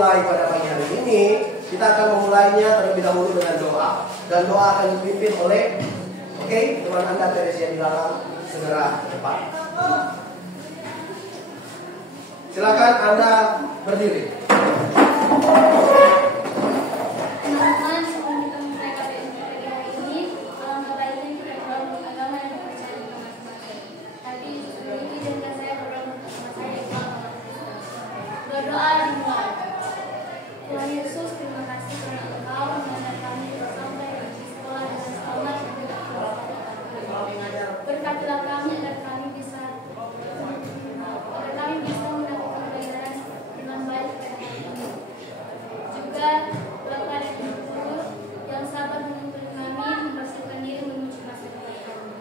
mulai pada pagi hari ini, kita akan memulainya terlebih dahulu dengan doa. Dan doa akan dipimpin oleh teman Anda Teresia di dalam segera depan. Silakan Anda berdiri. Teman-teman, sebelum kita memulai KBM pagi hari ini, alangkah baiknya kita berdoa untuk agama yang dipercaya di masing-masing. Tapi sebelum itu izinkan saya berdoa untuk teman saya yang telah Kristus. Berdoa dimulai. Tuhan Yesus, terima kasih karena Engkau mengantar kami sampai di sekolah dengan selamat dan tidak terlalu. Berkatilah kami agar kami bisa melakukan pelajaran dengan baik pada hari ini. Juga Bapak dan Ibu guru yang sabar menuntut kami mempersiapkan diri menuju masa depan kami.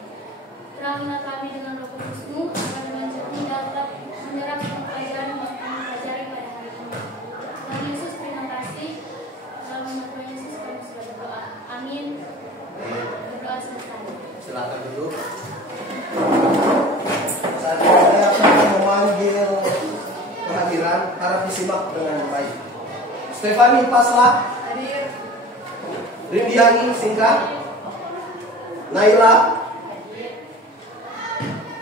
Terangilah kami dengan Roh Kudus-Mu agar dengan jernih dapat menyerap semua pelajaran yang kami pelajari pada hari ini. Tuhan Yesus, terima kasih. Dalam nama Tuhan Yesus kami sudah berdoa. Amin. Berdoa selesai. Silakan duduk. Saat ini saya akan memanggil kehadiran, harap disimak dengan baik. Stefani Pasla, Hadir. Rindiani Singkat, Naila,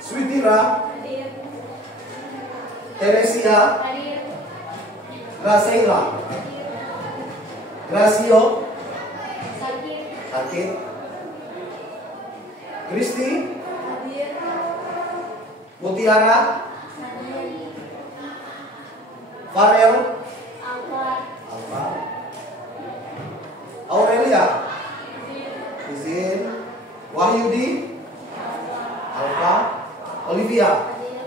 Switira, Hadir. Teresia, Hadir. Graciela, Gracio, Sakit. Sakit, Kristi, Hadir. Mutiara, Hadir. Farel, Alfa. Alfa, Aurelia, Hadir. Izin, Wahyudi, Alfa, Olivia. Hadir.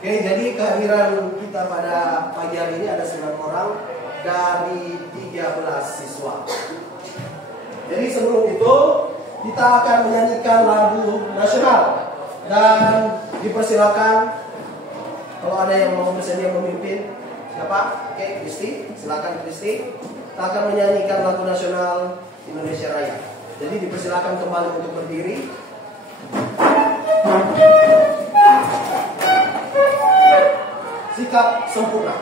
Oke, jadi kehadiran kita pada pagi hari ini ada 9 orang dari 13 siswa. Jadi sebelum itu kita akan menyanyikan lagu nasional dan dipersilakan kalau ada yang mau bersedia memimpin. Siapa? Oke, Kristi, silakan Kristi. Kita akan menyanyikan lagu nasional Indonesia Raya. Jadi dipersilakan kembali untuk berdiri. Sikap sempurna.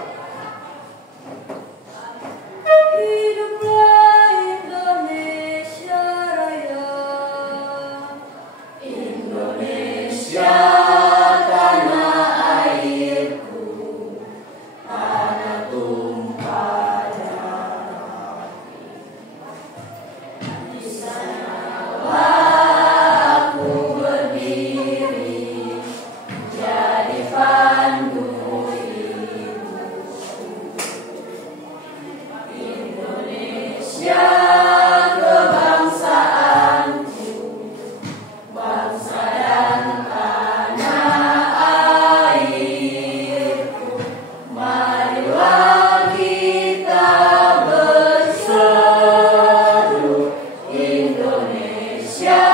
Hiduplah Indonesia Raya. Indonesia tanah airku, tanah tumpah darah. Di sanalah aku berdiri, jadi pandu Indonesia kebangsaanku, bangsa dan tanah airku. Marilah kita berseru, Indonesia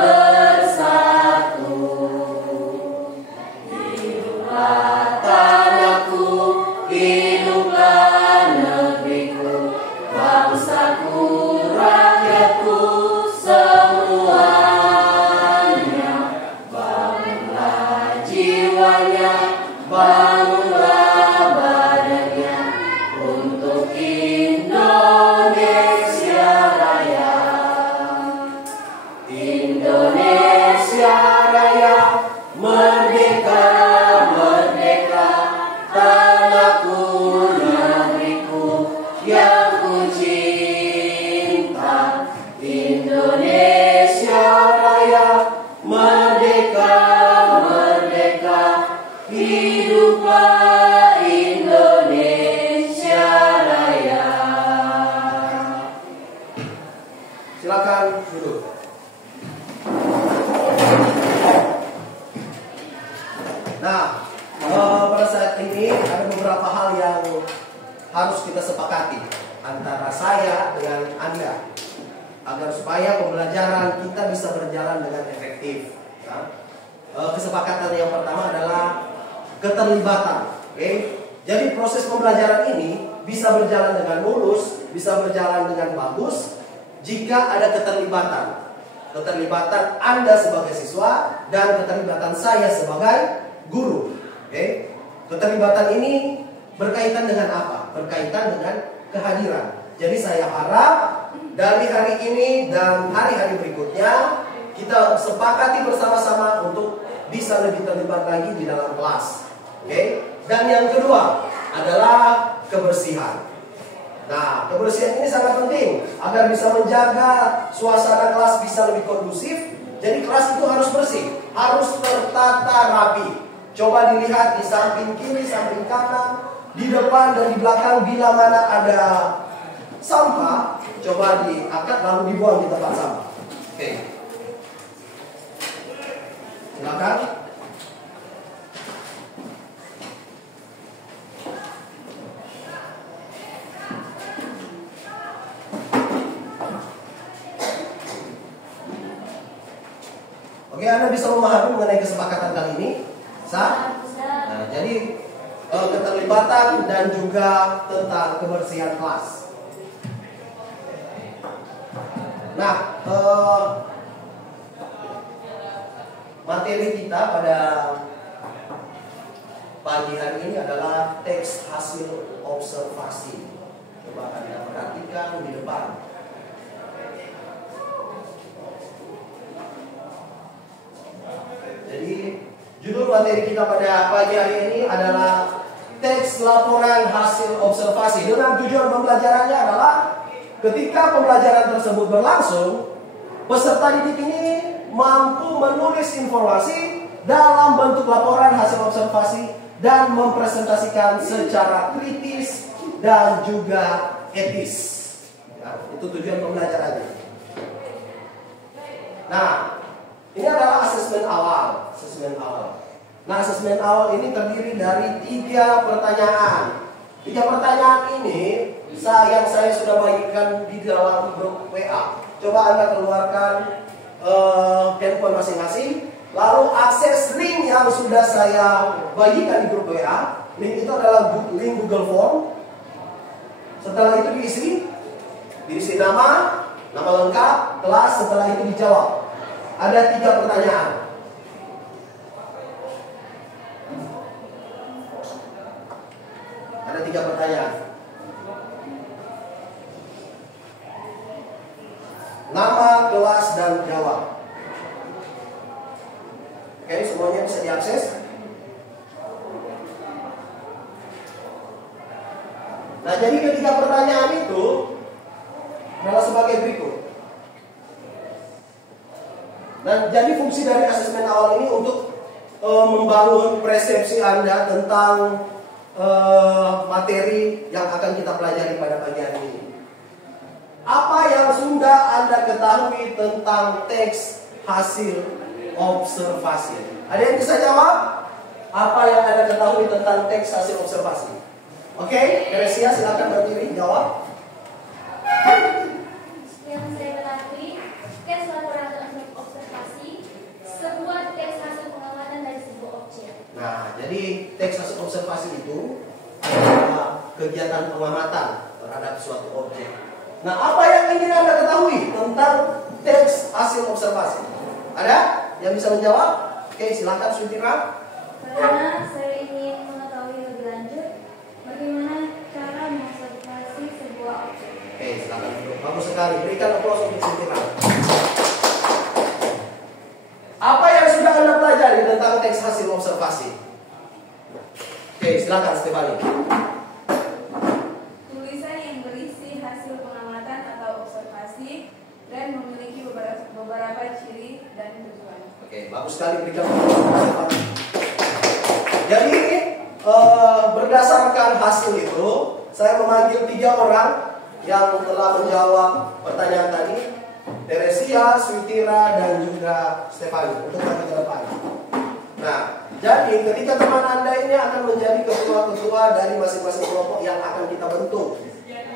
bersatu. Hiduplah tanahku, hiduplah negeriku, bangsaku, rakyatku semuanya. Bangunlah jiwanya, bangunlah badannya untuk Indonesia Raya. Indonesia Raya, merdeka, merdeka, tanahku, negeriku yang ku cinta. Indonesia Raya, merdeka, merdeka, hiduplah Indonesia Raya. Silakan duduk. Nah, pada saat ini ada beberapa hal yang harus kita sepakati antara saya dengan Anda agar supaya pembelajaran kita bisa berjalan dengan efektif. Ya. Kesepakatan yang pertama adalah keterlibatan. Oke? Jadi proses pembelajaran ini bisa berjalan dengan mulus, bisa berjalan dengan bagus jika ada keterlibatan. Keterlibatan Anda sebagai siswa dan keterlibatan saya sebagai guru. Oke? Keterlibatan ini berkaitan dengan apa? berkaitan dengan kehadiran. Jadi saya harap dari hari ini dan hari-hari berikutnya kita sepakati bersama-sama untuk bisa lebih terlibat lagi di dalam kelas. Oke? Dan yang kedua adalah kebersihan. Nah, kebersihan ini sangat penting agar bisa menjaga suasana kelas bisa lebih kondusif. Jadi kelas itu harus bersih, harus tertata rapi. Coba dilihat di samping kiri, samping kanan, di depan dan di belakang. Bila mana ada sampah, coba diangkat lalu dibuang di tempat sampah. Oke. Silakan. Oke, Anda bisa memahami mengenai kesepakatan kali ini? Sah? Nah, jadi keterlibatan dan juga tentang kebersihan kelas. Nah, materi kita pada pagi hari ini adalah teks hasil observasi. Coba Anda perhatikan di depan. Jadi judul materi kita pada pagi hari ini adalah teks laporan hasil observasi. Dengan tujuan pembelajarannya adalah ketika pembelajaran tersebut berlangsung, peserta didik ini mampu menulis informasi dalam bentuk laporan hasil observasi dan mempresentasikan secara kritis dan juga etis. Nah, itu tujuan pembelajarannya. Nah, ini adalah asesmen awal. Nah, asesmen awal ini terdiri dari 3 pertanyaan. 3 pertanyaan ini yang saya sudah bagikan di dalam grup WA. Coba Anda keluarkan handphone masing-masing, lalu akses link yang sudah saya bagikan di grup WA. Link itu adalah link Google Form. Setelah itu diisi nama lengkap, kelas. Setelah itu dijawab. Ada 3 pertanyaan. Ada 3 pertanyaan. Nama, kelas, dan jawab. Oke, semuanya bisa diakses. Nah, jadi ketiga pertanyaan itu adalah sebagai berikut. Dan jadi fungsi dari asesmen awal ini untuk membangun persepsi Anda tentang materi yang akan kita pelajari pada pagi hari ini. Apa yang sudah Anda ketahui tentang teks hasil observasi? Ada yang bisa jawab? Apa yang Anda ketahui tentang teks hasil observasi? Oke, Teresia silakan berdiri jawab. Yang saya ketahui, teks laporan hasil observasi sebuah teks hasil pengamatan dari sebuah objek. Nah, jadi teks hasil observasi itu adalah kegiatan pengamatan terhadap suatu objek. Nah, apa yang ingin Anda ketahui tentang teks hasil observasi? Ada yang bisa menjawab? Oke, silakan Suitira. Karena saya ingin mengetahui lebih lanjut bagaimana cara mengobservasi sebuah objek. Oke, silakan duduk. Bagus sekali. Berikan aplaus untuk Suitira. Apa yang sudah Anda pelajari tentang teks hasil observasi? Oke, silakan Stefani. Tulisan yang berisi hasil pengamatan atau observasi dan memiliki beberapa ciri dan tujuan. Oke, bagus sekali. Berikan aplaus untuk Stefani. Jadi berdasarkan hasil itu, saya memanggil 3 orang yang telah menjawab pertanyaan tadi. Teresia, Suitira, dan juga Stefani untuk maju ke depan. Nah, jadi ketika teman Anda ini akan menjadi ketua-ketua dari masing-masing kelompok yang akan kita bentuk.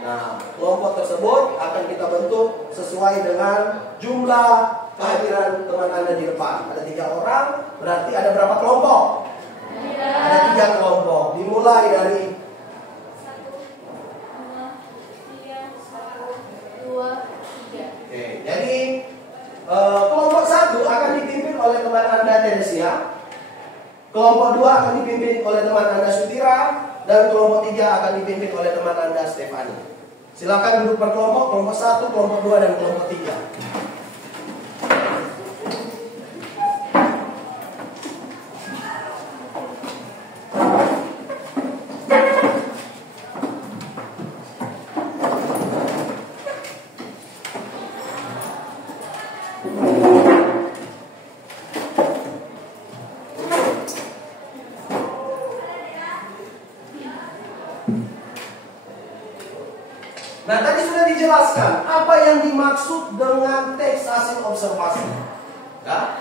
Nah, kelompok tersebut akan kita bentuk sesuai dengan jumlah kehadiran teman Anda di depan. Ada 3 orang, berarti ada berapa kelompok? Ada 3 kelompok. Dimulai dari 1, 2, 3, 1, 2, 3. Oke, jadi kelompok 1 akan dipimpin oleh teman Anda Teresia. Kelompok 2 akan dipimpin oleh teman Anda Suitira. dan kelompok 3 akan dipimpin oleh teman Anda Stefani. Silakan duduk berkelompok, kelompok 1, kelompok 2, dan kelompok 3. Nah, tadi sudah dijelaskan apa yang dimaksud dengan teks hasil observasi. Ya.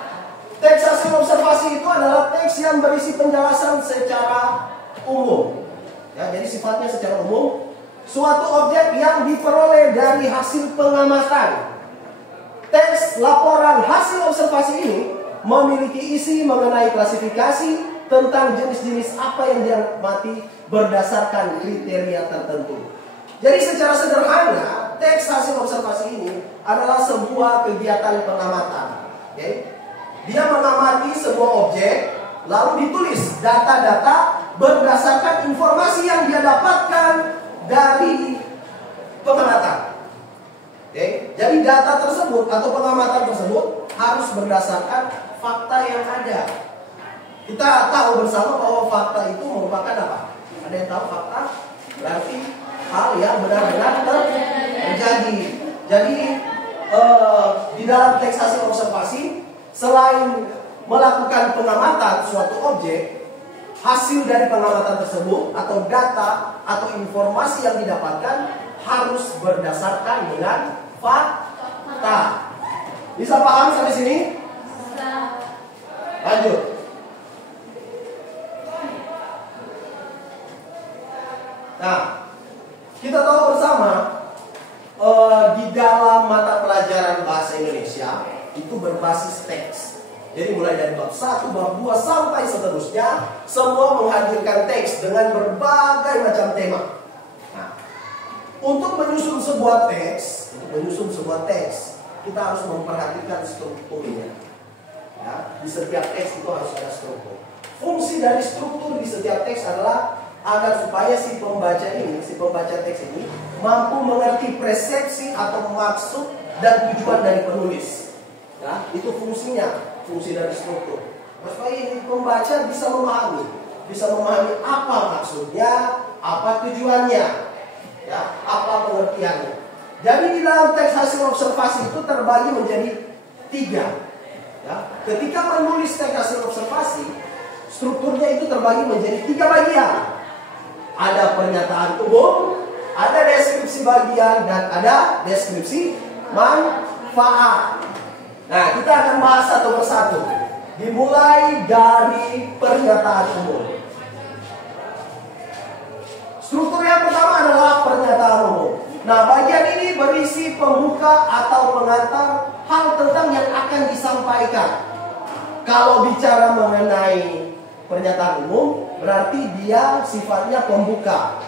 Teks hasil observasi itu adalah teks yang berisi penjelasan secara umum. Ya, jadi sifatnya secara umum, suatu objek yang diperoleh dari hasil pengamatan. Teks laporan hasil observasi ini memiliki isi mengenai klasifikasi tentang jenis-jenis apa yang diamati berdasarkan kriteria tertentu. Jadi secara sederhana, teks hasil observasi ini adalah sebuah kegiatan pengamatan. Okay? Dia mengamati sebuah objek, lalu ditulis data-data berdasarkan informasi yang dia dapatkan dari pengamatan. Okay? Jadi data tersebut atau pengamatan tersebut harus berdasarkan fakta yang ada. Kita tahu bersama bahwa fakta itu merupakan apa? Ada yang tahu fakta? Berarti hal yang benar-benar terjadi. Jadi di dalam teks hasil observasi, selain melakukan pengamatan suatu objek, hasil dari pengamatan tersebut atau data atau informasi yang didapatkan harus berdasarkan dengan fakta. Bisa paham sampai sini? Lanjut. Nah, kita tahu bersama di dalam mata pelajaran bahasa Indonesia itu berbasis teks. Jadi mulai dari bab 1, bab 2 sampai seterusnya semua menghadirkan teks dengan berbagai macam tema. Nah, untuk menyusun sebuah teks, kita harus memperhatikan strukturnya. Ya, di setiap teks itu harus ada struktur. Fungsi dari struktur di setiap teks adalah agar supaya si pembaca teks ini mampu mengerti persepsi atau maksud dan tujuan dari penulis. Ya, itu fungsi dari struktur. Supaya pembaca bisa memahami apa maksudnya, apa tujuannya, ya, apa pengertiannya. Jadi di dalam teks hasil observasi itu terbagi menjadi 3. Ya, ketika menulis teks hasil observasi, strukturnya itu terbagi menjadi 3 bagian. Ada pernyataan umum, ada deskripsi bagian, dan ada deskripsi manfaat. Nah, kita akan bahas satu persatu. Dimulai dari pernyataan umum. Struktur yang pertama adalah pernyataan umum. Nah, bagian ini berisi pembuka atau pengantar hal tentang yang akan disampaikan. Kalau bicara mengenai pernyataan umum, berarti dia sifatnya pembuka.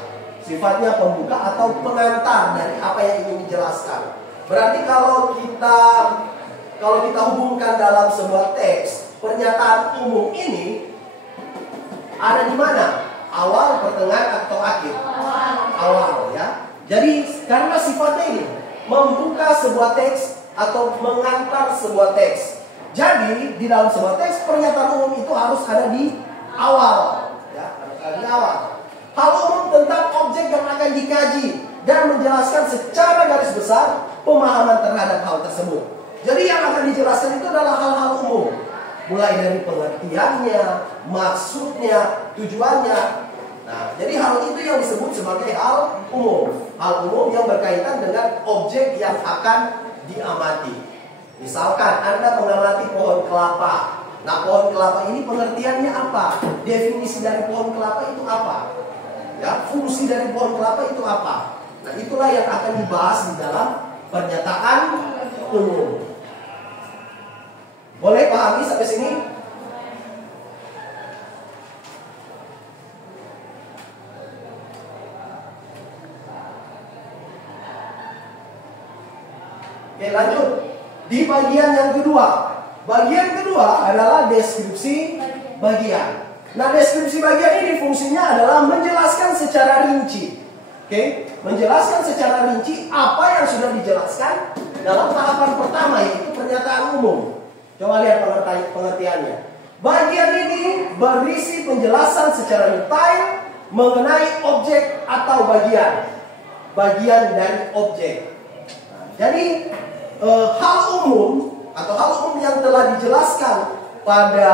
Sifatnya pembuka atau pengantar dari apa yang ingin dijelaskan. Berarti kalau kita hubungkan dalam sebuah teks, pernyataan umum ini ada di mana? Awal, pertengahan, atau akhir? Awal, ya. Jadi karena sifatnya ini membuka sebuah teks atau mengantar sebuah teks. Jadi di dalam sebuah teks pernyataan umum itu harus ada di awal, ya, di awal. Hal umum tentang objek yang akan dikaji dan menjelaskan secara garis besar pemahaman terhadap hal tersebut. Jadi yang akan dijelaskan itu adalah hal-hal umum, mulai dari pengertiannya, maksudnya, tujuannya. Nah, jadi hal itu yang disebut sebagai hal umum. Hal umum yang berkaitan dengan objek yang akan diamati. Misalkan Anda mengamati pohon kelapa. Nah, pohon kelapa ini pengertiannya apa? Definisi dari pohon kelapa itu apa? Ya, fungsi dari pohon kelapa itu apa? Nah, itulah yang akan dibahas di dalam pernyataan umum. Boleh pahami sampai sini? Oke, lanjut. Di bagian yang kedua. Bagian kedua adalah deskripsi bagian. Nah, deskripsi bagian ini fungsinya adalah menjelaskan secara rinci. Oke, menjelaskan secara rinci apa yang sudah dijelaskan dalam tahapan pertama, yaitu pernyataan umum. Coba lihat pengertiannya. Bagian ini berisi penjelasan secara detail mengenai objek atau bagian dari objek. Nah, jadi hal umum yang telah dijelaskan pada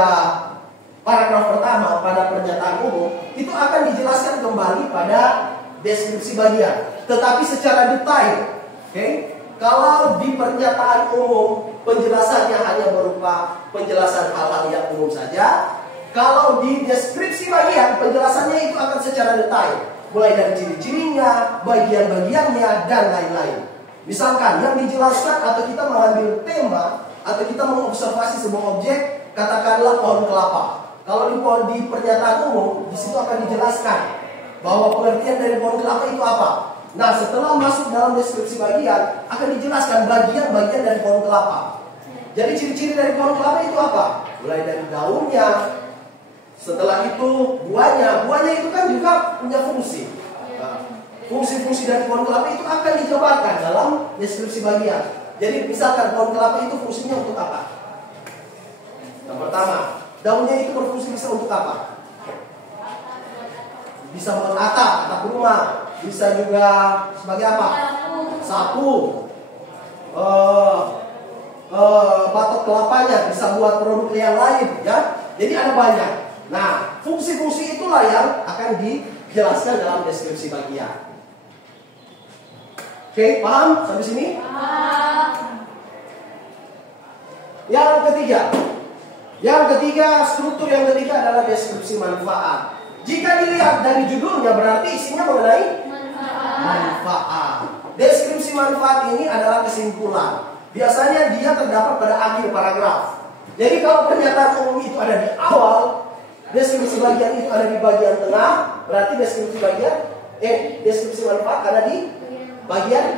paragraf pertama, pada pernyataan umum, itu akan dijelaskan kembali pada deskripsi bagian, tetapi secara detail. Oke? Kalau di pernyataan umum penjelasannya hanya berupa penjelasan hal-hal yang umum saja, kalau di deskripsi bagian penjelasannya itu akan secara detail, mulai dari ciri-cirinya, bagian-bagiannya, dan lain-lain. Misalkan yang dijelaskan atau kita mengambil tema atau kita mengobservasi sebuah objek, katakanlah pohon kelapa. Kalau di pernyataan umum, di situ akan dijelaskan bahwa pengertian dari pohon kelapa itu apa. Nah, setelah masuk dalam deskripsi bagian, akan dijelaskan bagian-bagian dari pohon kelapa. Jadi ciri-ciri dari pohon kelapa itu apa? Mulai dari daunnya, setelah itu buahnya. Buahnya itu kan juga punya fungsi. Nah, fungsi-fungsi dari pohon kelapa itu akan dijabarkan dalam deskripsi bagian. Jadi misalkan pohon kelapa itu fungsinya untuk apa? Yang pertama, daunnya itu berfungsi bisa untuk apa? Bisa buat atap rumah, bisa juga sebagai apa? Sapu. Batok kelapanya bisa buat produk yang lain, ya. Jadi ada banyak. Nah, fungsi-fungsi itulah yang akan dijelaskan dalam deskripsi bagian. Oke, paham sampai sini? Yang ketiga, struktur yang ketiga adalah deskripsi manfaat. Jika dilihat dari judulnya berarti isinya mengenai manfaat. Deskripsi manfaat ini adalah kesimpulan. Biasanya dia terdapat pada akhir paragraf. Jadi kalau pernyataan umum itu ada di awal, deskripsi bagian itu ada di bagian tengah, berarti deskripsi manfaat ada di bagian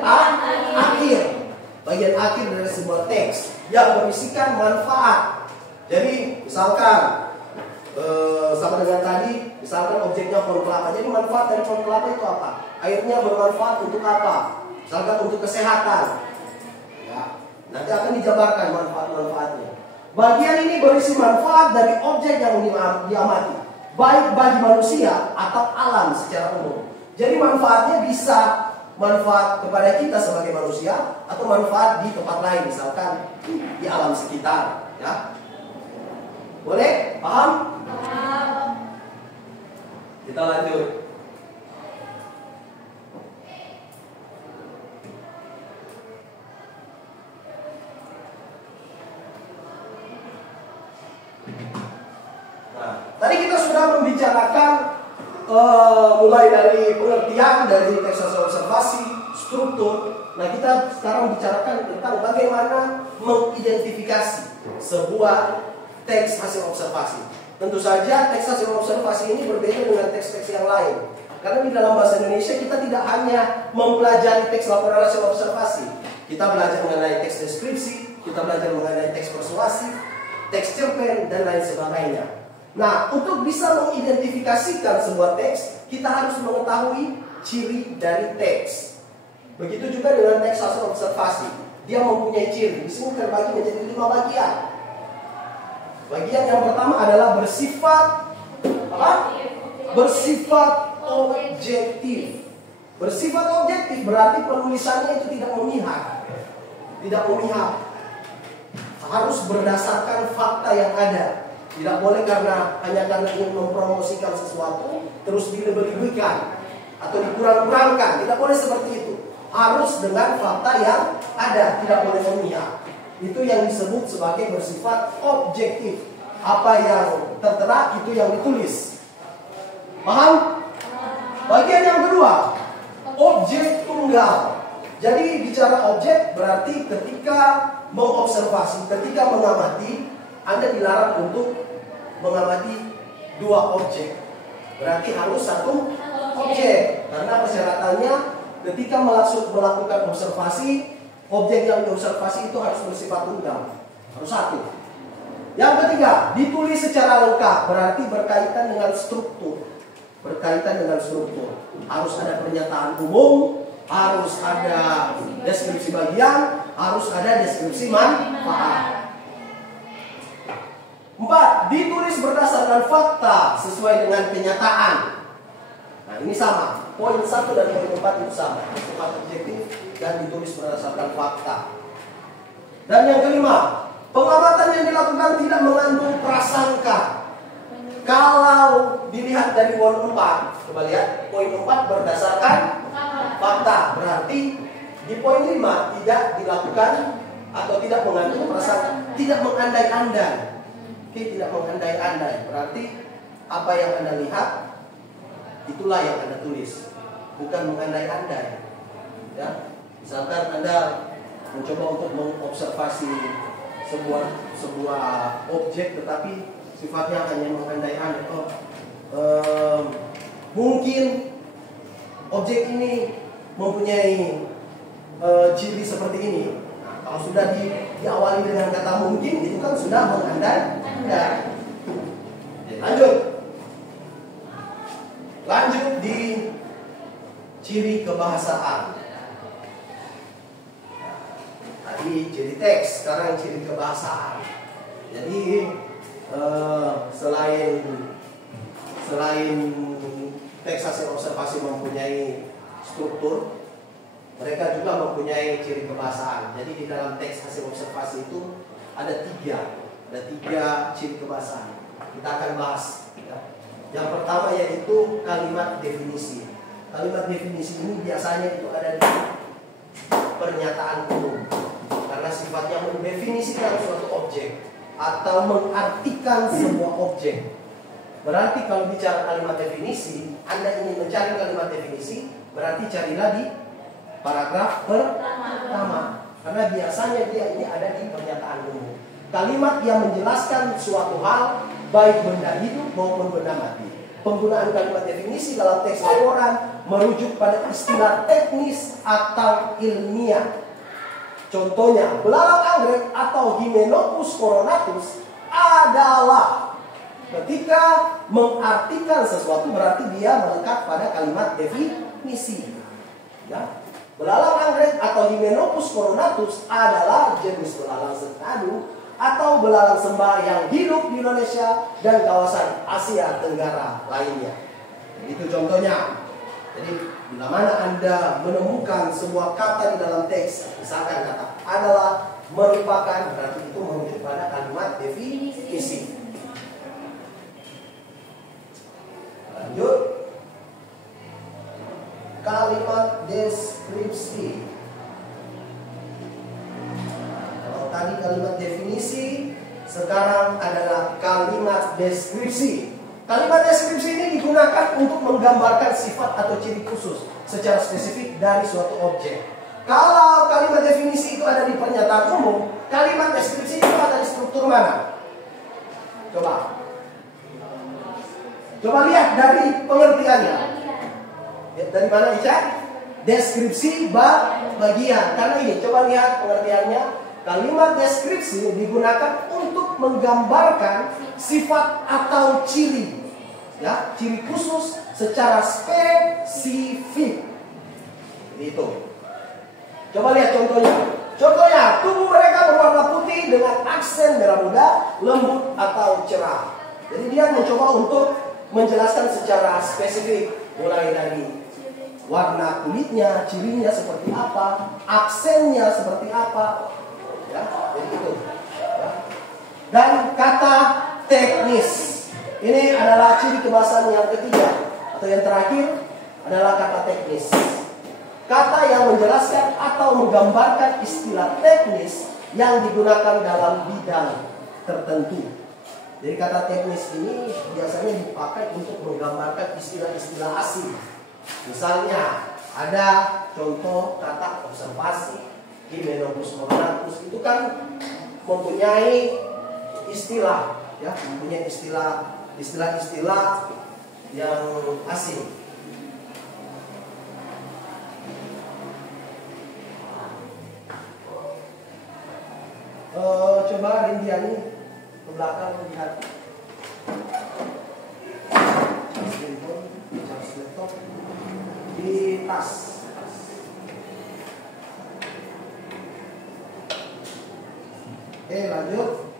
akhir. Bagian akhir dari sebuah teks yang berisikan manfaat. Jadi misalkan sama dengan tadi, misalkan objeknya pohon kelapa. Jadi manfaat dari pohon kelapa itu apa? Airnya bermanfaat untuk apa? Misalkan untuk kesehatan. Ya, nanti akan dijabarkan manfaat-manfaatnya. Bagian ini berisi manfaat dari objek yang diamati, baik bagi manusia atau alam secara umum. Jadi manfaatnya bisa manfaat kepada kita sebagai manusia atau manfaat di tempat lain, misalkan di alam sekitar. Ya, boleh? Paham? Kita lanjut. Nah, tadi kita sudah membicarakan mulai dari pengertian dari teks hasil observasi, struktur. Nah, kita sekarang bicarakan tentang bagaimana mengidentifikasi sebuah teks hasil observasi. Tentu saja teks hasil observasi ini berbeda dengan teks-teks yang lain. Karena di dalam bahasa Indonesia kita tidak hanya mempelajari teks laporan hasil observasi. Kita belajar mengenai teks deskripsi, kita belajar mengenai teks persuasif, teks cerpen, dan lain sebagainya. Nah, untuk bisa mengidentifikasikan sebuah teks, kita harus mengetahui ciri dari teks. Begitu juga dengan teks hasil observasi. Dia mempunyai ciri. Di sini terbagi menjadi 5 bagian. Bagian yang pertama adalah bersifat apa? Bersifat objektif. Bersifat objektif berarti penulisannya itu tidak memihak. Tidak memihak. Harus berdasarkan fakta yang ada. Tidak boleh hanya karena ingin mempromosikan sesuatu terus dilebih-lebihkan atau dikurang-kurangkan. Tidak boleh seperti itu. Harus dengan fakta yang ada, tidak boleh memihak. Itu yang disebut sebagai bersifat objektif. Apa yang tertera itu yang ditulis. Paham? Bagian yang kedua, objek tunggal. Jadi bicara objek berarti ketika mengobservasi, ketika mengamati, Anda dilarang untuk mengamati 2 objek. Berarti harus 1 objek. Karena persyaratannya ketika melakukan observasi, objek yang diobservasi itu harus bersifat tunggal. Harus 1. Yang ketiga, ditulis secara lengkap, berarti berkaitan dengan struktur. Berkaitan dengan struktur. Harus ada pernyataan umum, harus ada deskripsi bagian, harus ada deskripsi manfaat. 4. Ditulis berdasarkan fakta sesuai dengan kenyataan. Nah, ini sama. Poin 1 dan poin 4 itu sama. Sifat objektif dan ditulis berdasarkan fakta. Dan yang kelima, pengamatan yang dilakukan tidak mengandung prasangka. Kalau dilihat dari poin 4, coba lihat, poin 4 berdasarkan fakta. Berarti di poin 5 tidak dilakukan atau tidak mengandung prasangka, tidak mengandai-andai. Oke, tidak mengandai-andai. Berarti apa yang Anda lihat itulah yang Anda tulis, bukan mengandai-andai. Ya, misalkan Anda mencoba untuk mengobservasi sebuah objek, tetapi sifatnya hanya mengandai-andai. Mungkin objek ini mempunyai ciri seperti ini. Nah, kalau sudah diawali dengan kata mungkin, itu kan sudah mengandai-andai. Lanjut di ciri kebahasaan. Tadi ciri teks, sekarang ciri kebahasaan. Jadi selain teks hasil observasi mempunyai struktur, mereka juga mempunyai ciri kebahasaan. Jadi di dalam teks hasil observasi itu ada tiga ciri kebahasaan. Kita akan bahas. Ya. Yang pertama yaitu kalimat definisi. Kalimat definisi ini biasanya itu ada di pernyataan umum, karena sifatnya mendefinisikan suatu objek atau mengartikan sebuah objek. Berarti kalau bicara kalimat definisi, Anda ingin mencari kalimat definisi, berarti carilah di paragraf pertama. Karena biasanya dia ini ada di pernyataan umum. Kalimat yang menjelaskan suatu hal, baik benda hidup maupun benda mati. Penggunaan kalimat definisi dalam teks laporan merujuk pada istilah teknis atau ilmiah. Contohnya, belalang anggrek atau Hymenopus coronatus adalah ketika mengartikan sesuatu, berarti dia melekat pada kalimat definisi. Ya. Belalang anggrek atau Hymenopus coronatus adalah jenis belalang sentadu atau belalang sembah yang hidup di Indonesia dan kawasan Asia Tenggara lainnya. Itu contohnya. Jadi bila mana Anda menemukan sebuah kata di dalam teks, misalkan kata adalah, merupakan, berarti itu merujuk pada kalimat definisi. Lanjut, kalimat deskripsi. Kalau tadi kalimat definisi, sekarang adalah kalimat deskripsi. Kalimat deskripsi ini digunakan untuk menggambarkan sifat atau ciri khusus secara spesifik dari suatu objek. Kalau kalimat definisi itu ada di pernyataan umum, kalimat deskripsi itu ada di struktur mana? Coba lihat dari pengertiannya. Dari mana Ica? Deskripsi bagian. Karena ini, coba lihat pengertiannya. Kalimat deskripsi digunakan untuk menggambarkan sifat atau ciri, ya, ciri khusus secara spesifik. Itu. Coba lihat contohnya. Contohnya, tubuh mereka berwarna putih dengan aksen merah muda, lembut atau cerah. Jadi dia mencoba untuk menjelaskan secara spesifik, mulai dari warna kulitnya, cirinya seperti apa, aksennya seperti apa. Ya, jadi itu. Ya. Dan kata teknis, ini adalah ciri kebahasaan yang ketiga atau yang terakhir adalah kata teknis. Kata yang menjelaskan atau menggambarkan istilah teknis yang digunakan dalam bidang tertentu. Jadi kata teknis ini biasanya dipakai untuk menggambarkan istilah-istilah asing. Misalnya ada contoh kata observasi, Hymenopus coronatus, itu kan mempunyai istilah, ya, mempunyai istilah-istilah yang asing. Coba Rindiani belakang lihat handphone, charge laptop di tas. Oke, lanjut.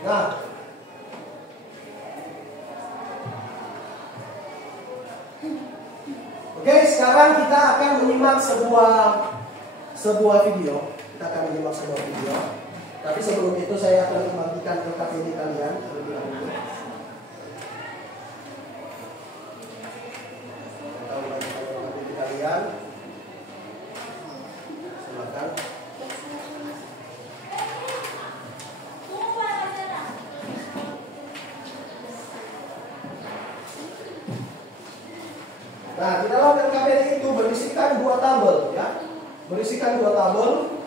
Nah, oke, sekarang kita akan menyimak sebuah video. Kita akan menyimak sebuah video. Tapi sebelum itu saya akan membagikan ke KPD kalian terlebih dahulu. Kita membagikan ke KPD kalian. Silakan. Nah, di dalam LKPD itu berisikan dua tabel, ya, berisikan dua tabel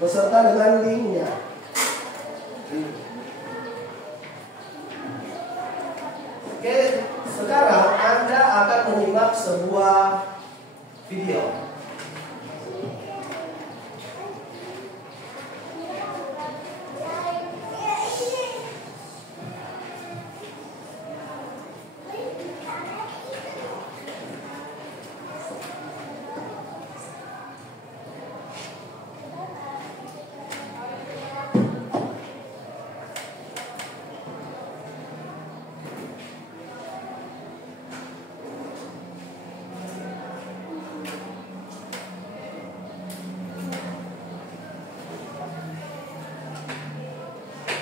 beserta dengan linknya. Oke, sekarang Anda akan menyimak sebuah video.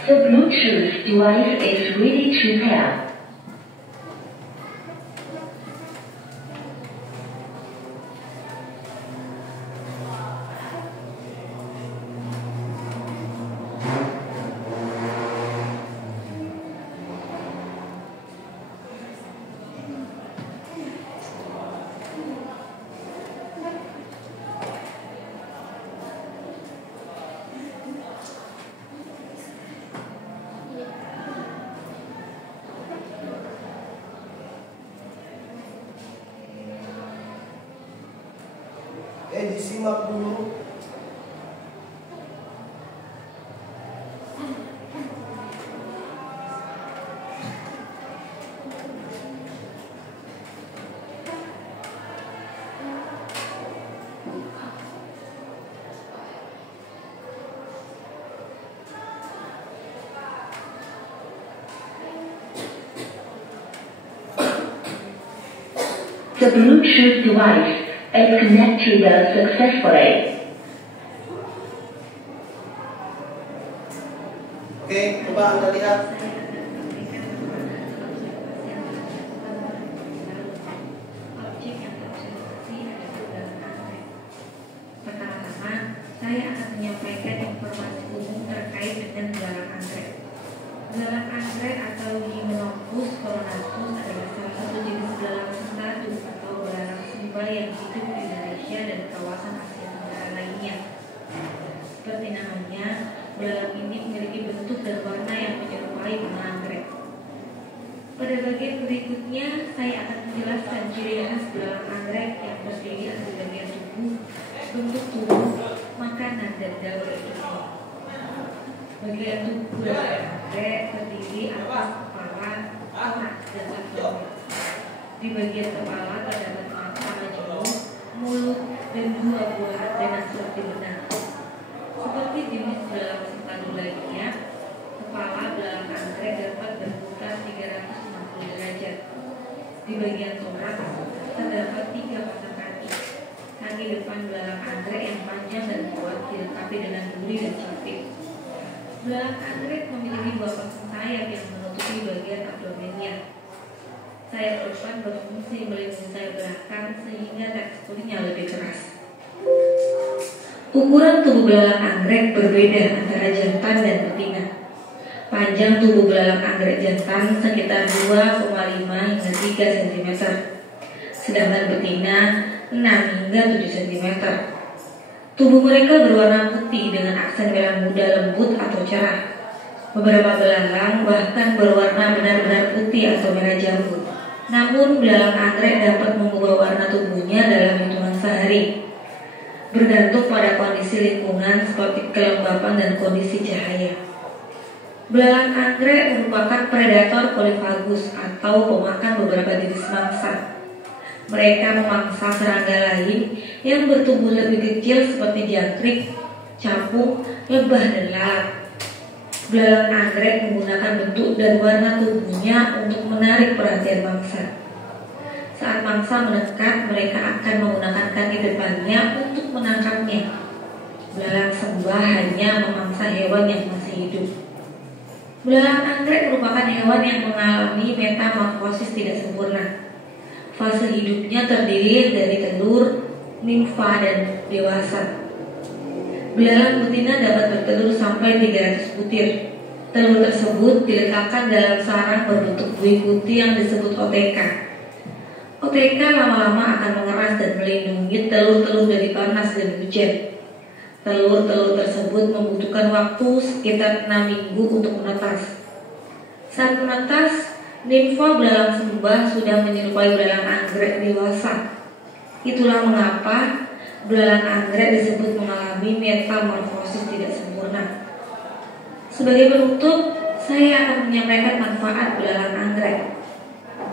The Bluetooth device is ready to pair. Disimak dulu. The Bluetooth device is connected successfully. Oke, coba Anda lihat. Pertama-tama, saya akan menyampaikan informasi umum terkait dengan belalang anggrek. Belalang anggrek atau Hymenopus coronatus adalah salah satu jenis belalang sentadu atau belalang simba yang hidup di Indonesia dan kawasan Asia Tenggara lainnya. Seperti namanya, belalang ini memiliki bentuk dan warna yang menyerupai bunga anggrek. Pada bagian berikutnya, saya akan menjelaskan ciri khas belalang anggrek yang terdiri atas bagian tubuh, bentuk tubuh, makanan, dan daur hidupnya. Bagian tubuh belalang anggrek terdiri atas kepala, thorax, dan abdomen. Di bagian kepala terdapat mata majemuk, mulut, dan dua buah antenna seperti benang. Seperti jenis belalang sentadu lainnya, kepala belalang anggrek dapat berputar 360 derajat. Di bagian thorax terdapat 3 pasang kaki. Kaki depan belalang anggrek yang panjang dan kuat dilengkapi dengan duri dan capit. Belalang anggrek memiliki 2 pasang sayap yang menutupi bagian abdomennya. Sayap depan berfungsi melindungi sayap belakang sehingga teksturnya lebih keras. Ukuran tubuh belalang anggrek berbeda antara jantan dan betina. Panjang tubuh belalang anggrek jantan sekitar 2,5 hingga 3 cm, sedangkan betina 6 hingga 7 cm. Tubuh mereka berwarna putih dengan aksen merah muda lembut atau cerah. Beberapa belalang bahkan berwarna benar-benar putih atau merah jambu. Namun belalang anggrek dapat mengubah warna tubuhnya dalam hitungan sehari, bergantung pada kondisi lingkungan seperti kelembapan dan kondisi cahaya. Belalang anggrek merupakan predator polifagus atau pemakan beberapa jenis mangsa. Mereka memangsa serangga lain yang bertubuh lebih kecil seperti jangkrik, capung, lebah, dan lalat. Belalang anggrek menggunakan bentuk dan warna tubuhnya untuk menarik perhatian mangsa. Saat mangsa mendekat, mereka akan menggunakan kaki depannya untuk menangkapnya. Belalang sembah hanya memangsa hewan yang masih hidup. Belalang anggrek merupakan hewan yang mengalami metamorfosis tidak sempurna. Fase hidupnya terdiri dari telur, nimfa, dan dewasa. Belalang betina dapat bertelur sampai 300 butir. Telur tersebut diletakkan dalam sarang berbentuk buih putih yang disebut OTK. OTK lama-lama akan mengeras dan melindungi telur-telur dari panas dan hujan. Telur-telur tersebut membutuhkan waktu sekitar 6 minggu untuk menetas. Saat menetas, nimfa belalang sembah sudah menyerupai belalang anggrek dewasa. Itulah mengapa belalang anggrek disebut mengalami metamorfosis tidak sempurna. Sebagai penutup, saya akan menyampaikan manfaat belalang anggrek.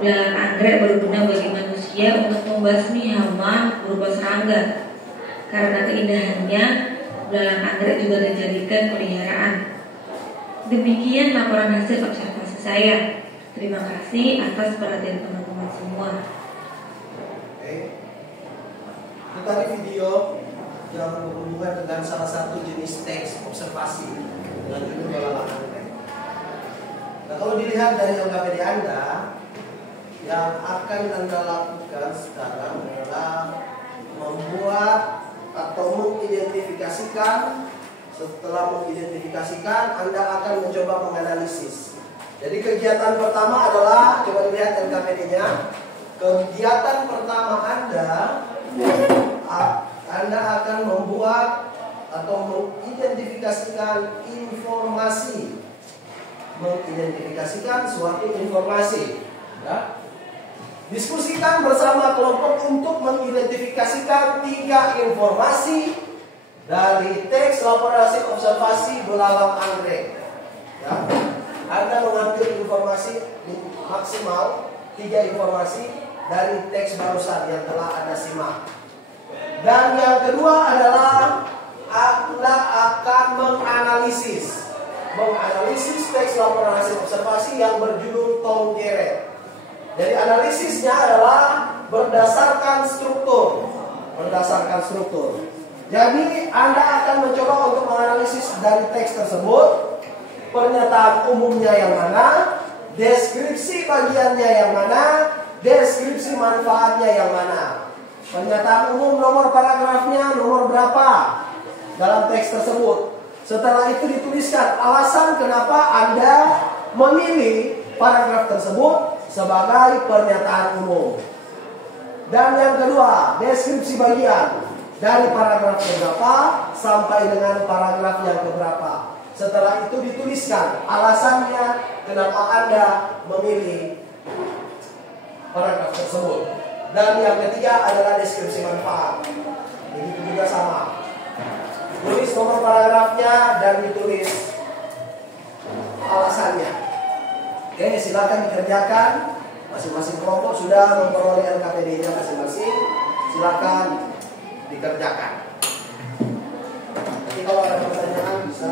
Belalang anggrek berguna bagi manusia untuk membasmi hama berupa serangga. Karena keindahannya, belalang anggrek juga dijadikan peliharaan. Demikian laporan hasil observasi saya. Terima kasih atas perhatian teman-teman semua. Itu tadi video yang berhubungan dengan salah satu jenis teks observasi dengan judul belalang anggrek. Nah, kalau dilihat dari LKPD Anda, yang akan Anda lakukan sekarang adalah membuat atau mengidentifikasikan. Setelah mengidentifikasikan, Anda akan mencoba menganalisis. Jadi kegiatan pertama adalah, coba dilihat LKPD-nya. Kegiatan pertama Anda akan membuat atau mengidentifikasikan informasi, mengidentifikasikan suatu informasi. Ya. Diskusikan bersama kelompok untuk mengidentifikasikan 3 informasi dari teks laporan hasil observasi belalang anggrek. Ya. Anda mengambil informasi maksimal 3 informasi dari teks barusan yang telah Anda simak. Dan yang kedua adalah Anda akan menganalisis teks laporan hasil observasi yang berjudul Tom Geret. Jadi analisisnya adalah berdasarkan struktur. Jadi Anda akan mencoba untuk menganalisis dari teks tersebut, pernyataan umumnya yang mana, deskripsi bagiannya yang mana, deskripsi manfaatnya yang mana. Pernyataan umum nomor paragrafnya nomor berapa dalam teks tersebut. Setelah itu dituliskan alasan kenapa Anda memilih paragraf tersebut sebagai pernyataan umum. Dan yang kedua, deskripsi bagian dari paragraf keberapa sampai dengan paragraf yang keberapa. Setelah itu dituliskan alasannya kenapa Anda memilih paragraf tersebut. Dan yang ketiga adalah deskripsi manfaat. Ini juga sama. Tulis nomor paragrafnya dan ditulis alasannya. Oke, silakan dikerjakan. Masing-masing kelompok sudah memperoleh LKPD-nya masing-masing. Silakan dikerjakan. Nanti kalau ada pertanyaan bisa.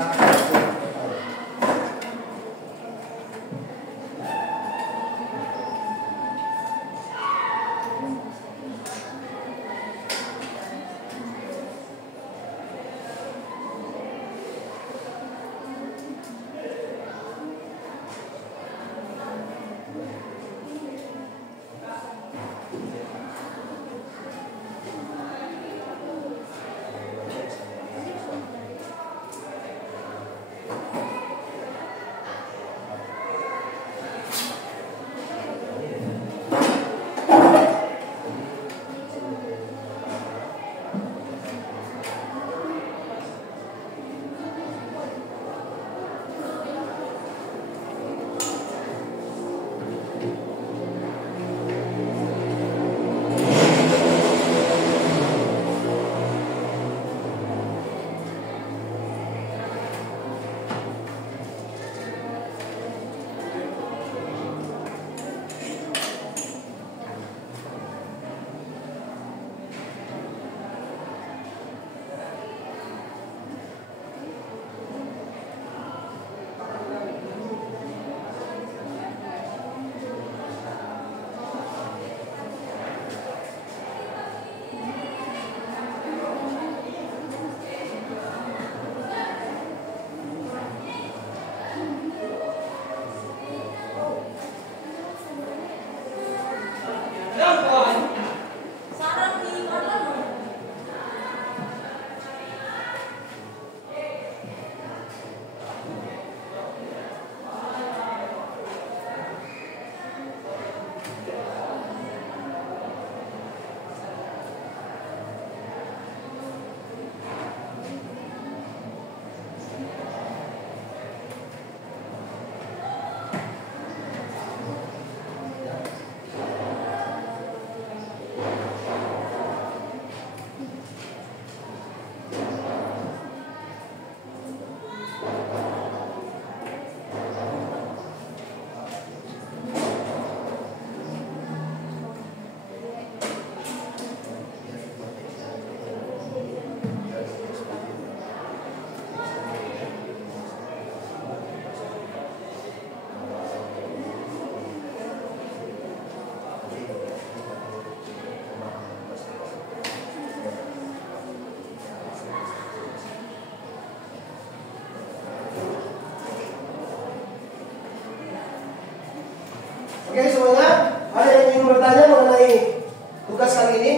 Oke semuanya, ada yang ingin bertanya mengenai tugas kali ini?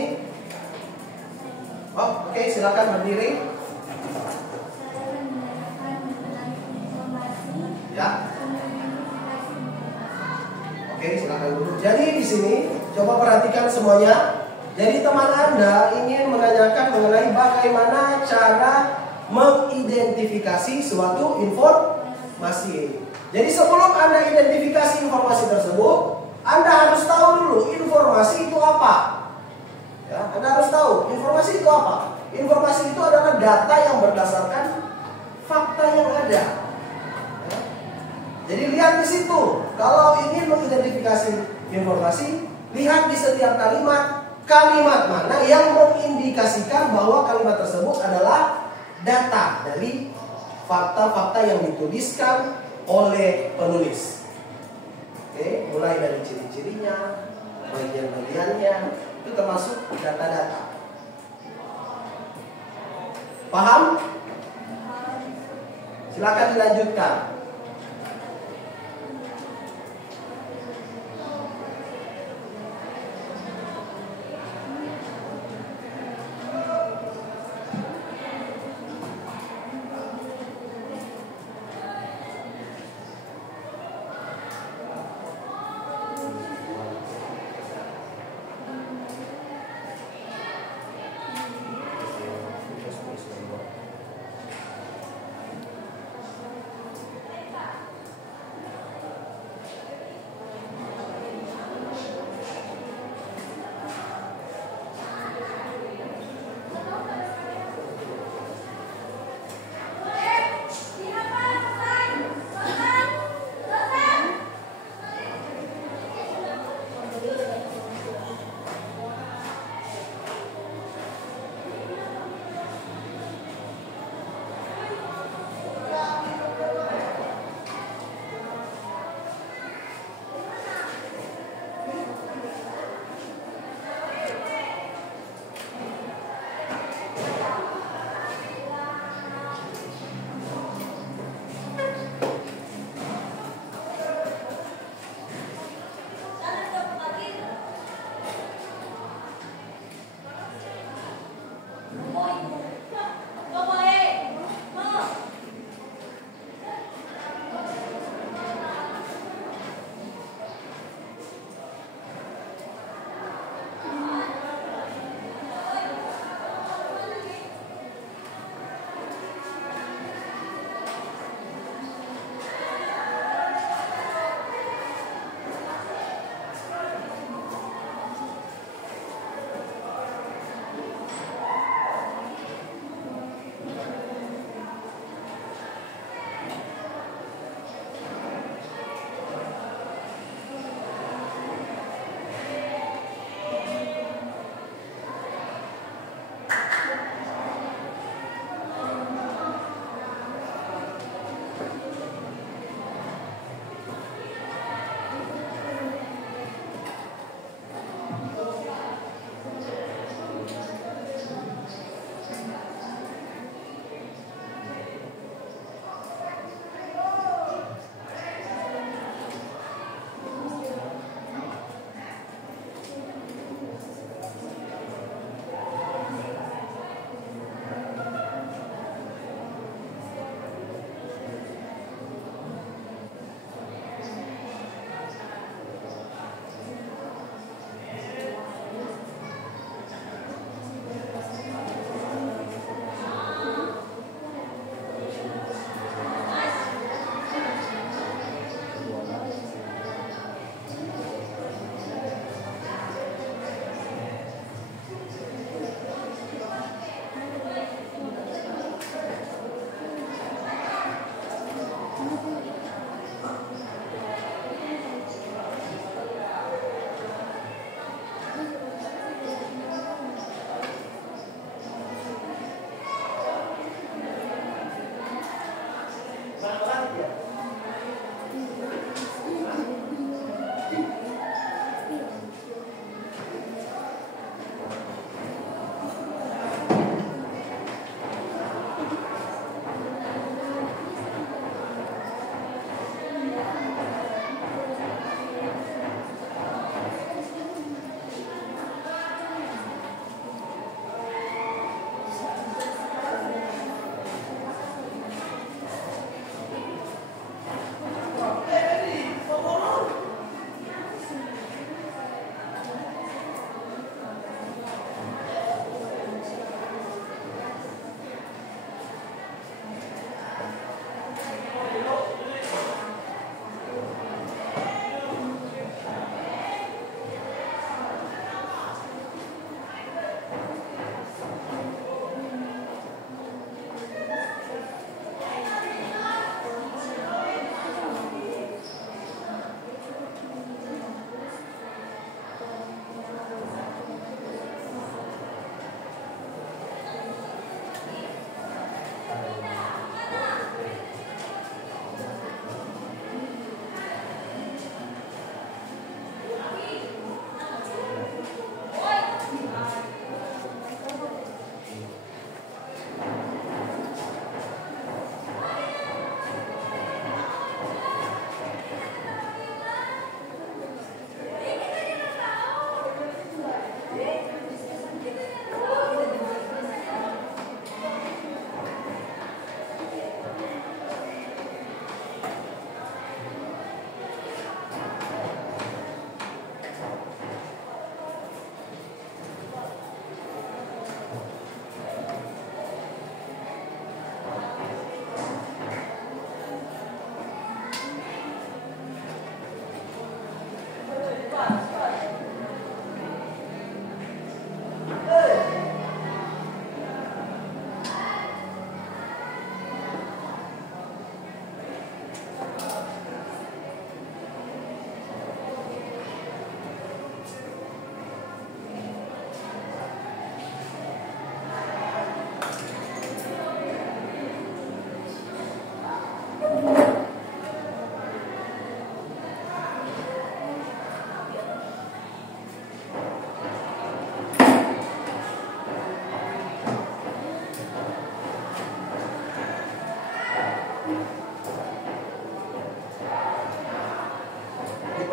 Oh, oke, silakan berdiri. Ya. Oke, silakan dulu. Jadi di sini coba perhatikan semuanya. Jadi teman Anda ingin menanyakan mengenai bagaimana cara mengidentifikasi suatu informasi. Jadi sebelum Anda identifikasi informasi tersebut, Anda harus tahu dulu informasi itu apa. Ya, Anda harus tahu informasi itu apa. Informasi itu adalah data yang berdasarkan fakta yang ada. Ya. Jadi lihat di situ. Kalau ingin mengidentifikasi informasi, lihat di setiap kalimat mana yang mengindikasikan bahwa kalimat tersebut adalah data dari fakta-fakta yang dituliskan oleh penulis. Oke, mulai dari ciri-cirinya, bagian-bagiannya, itu termasuk data-data. Paham? Silakan dilanjutkan.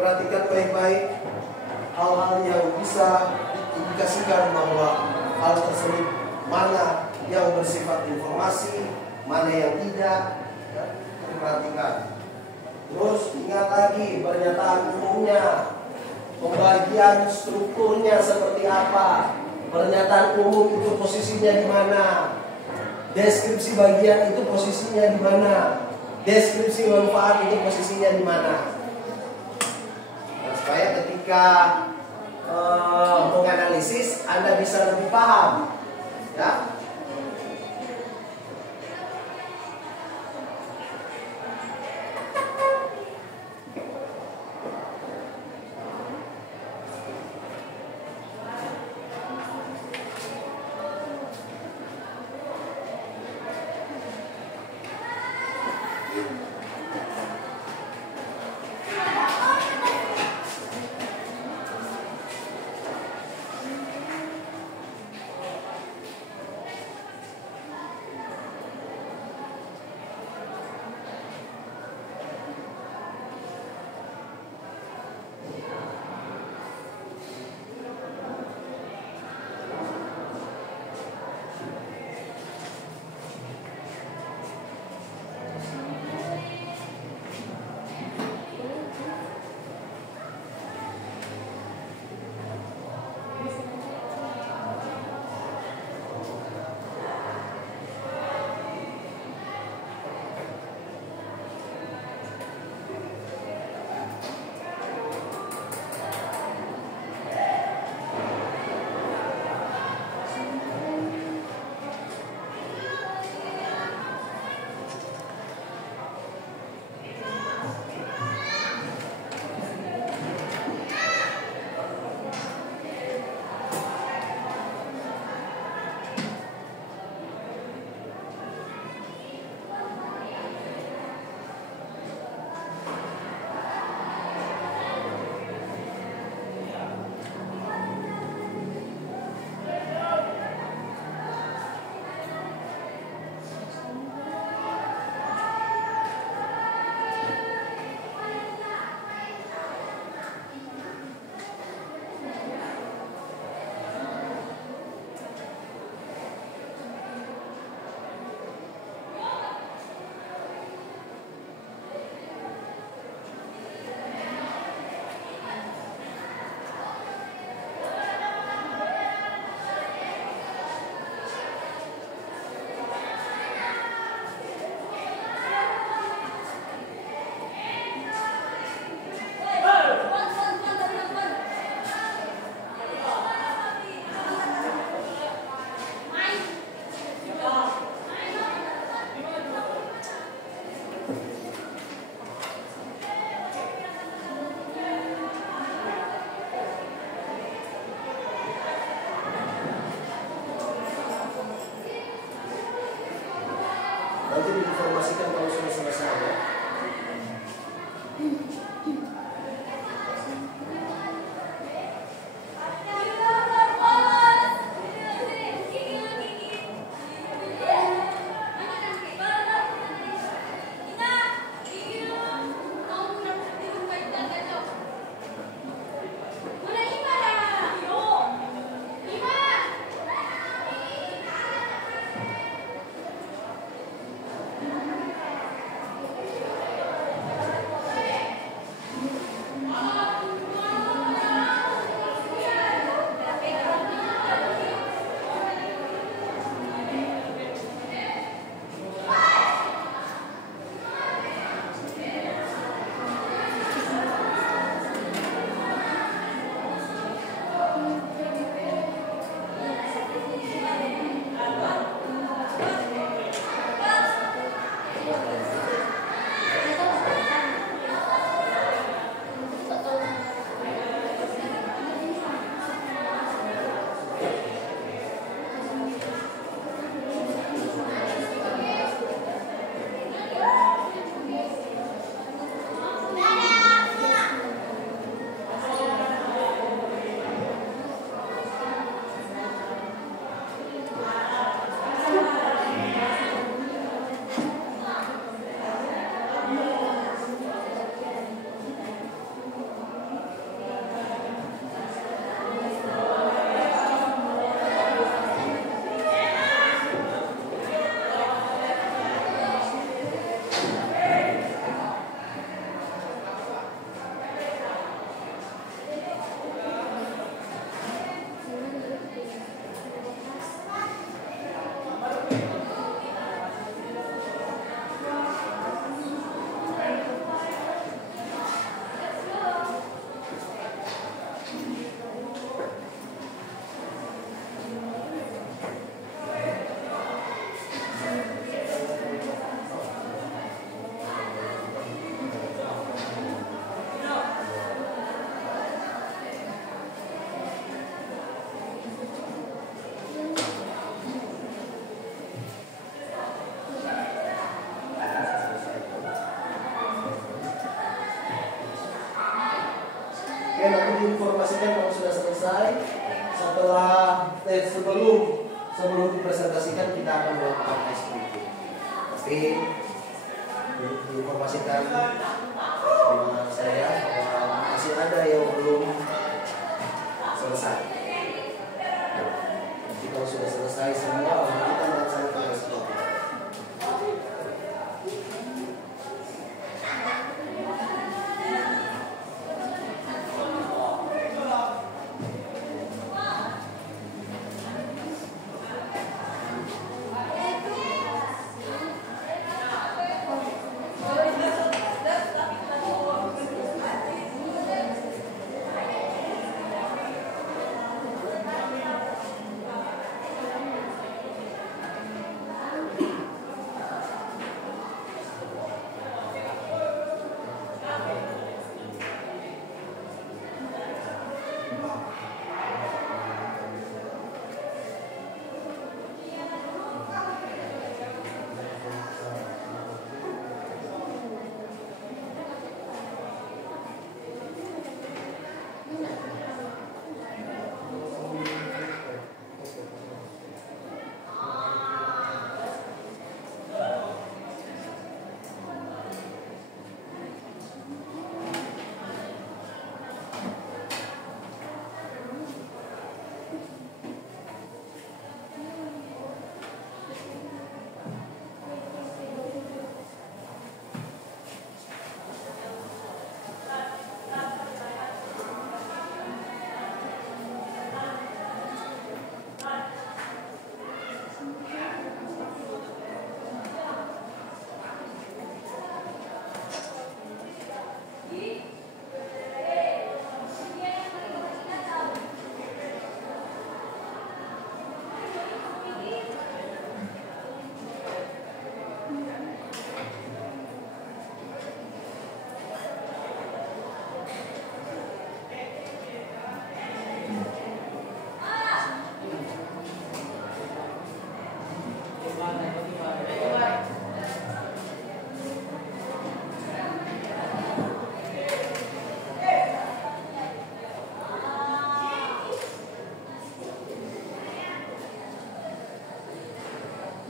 perhatikan baik-baik hal-hal yang bisa diindikasikan bahwa hal tersebut mana yang bersifat informasi, mana yang tidak, ya, diperhatikan. Terus ingat lagi pernyataan umumnya, pembagian strukturnya seperti apa, pernyataan umum itu posisinya di mana, deskripsi bagian itu posisinya di mana, deskripsi manfaat itu posisinya di mana. Nah, supaya ketika menganalisis Anda bisa lebih paham, ya. Oke, nanti diinformasikan kalau sudah selesai. Sebelum dipresentasikan kita akan melakukan ice breaking. Tapi diinformasikan sama saya bahwa masih ada yang belum selesai. Jadi kalau sudah selesai semua, kita melaksanakan ice breaking.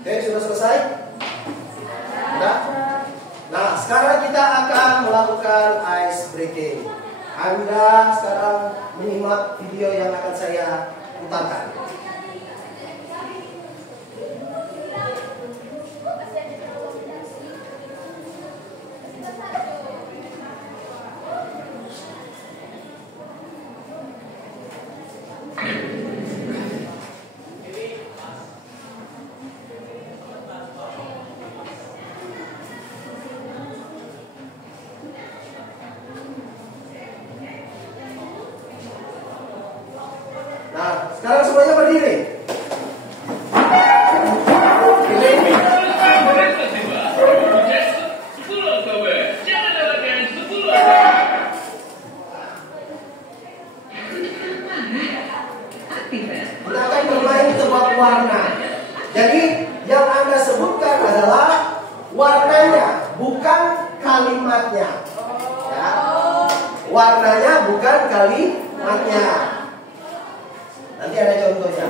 Oke, sudah selesai? Sudah? Nah, sekarang kita akan melakukan ice breaking. Anda sekarang menyimak video yang akan saya putarkan. Nah, sekarang semuanya berdiri. Kita akan bermain tebak warna. Jadi yang Anda sebutkan adalah warnanya, bukan kalimatnya. Ya. Warnanya bukan kalimatnya. Nanti ada contohnya.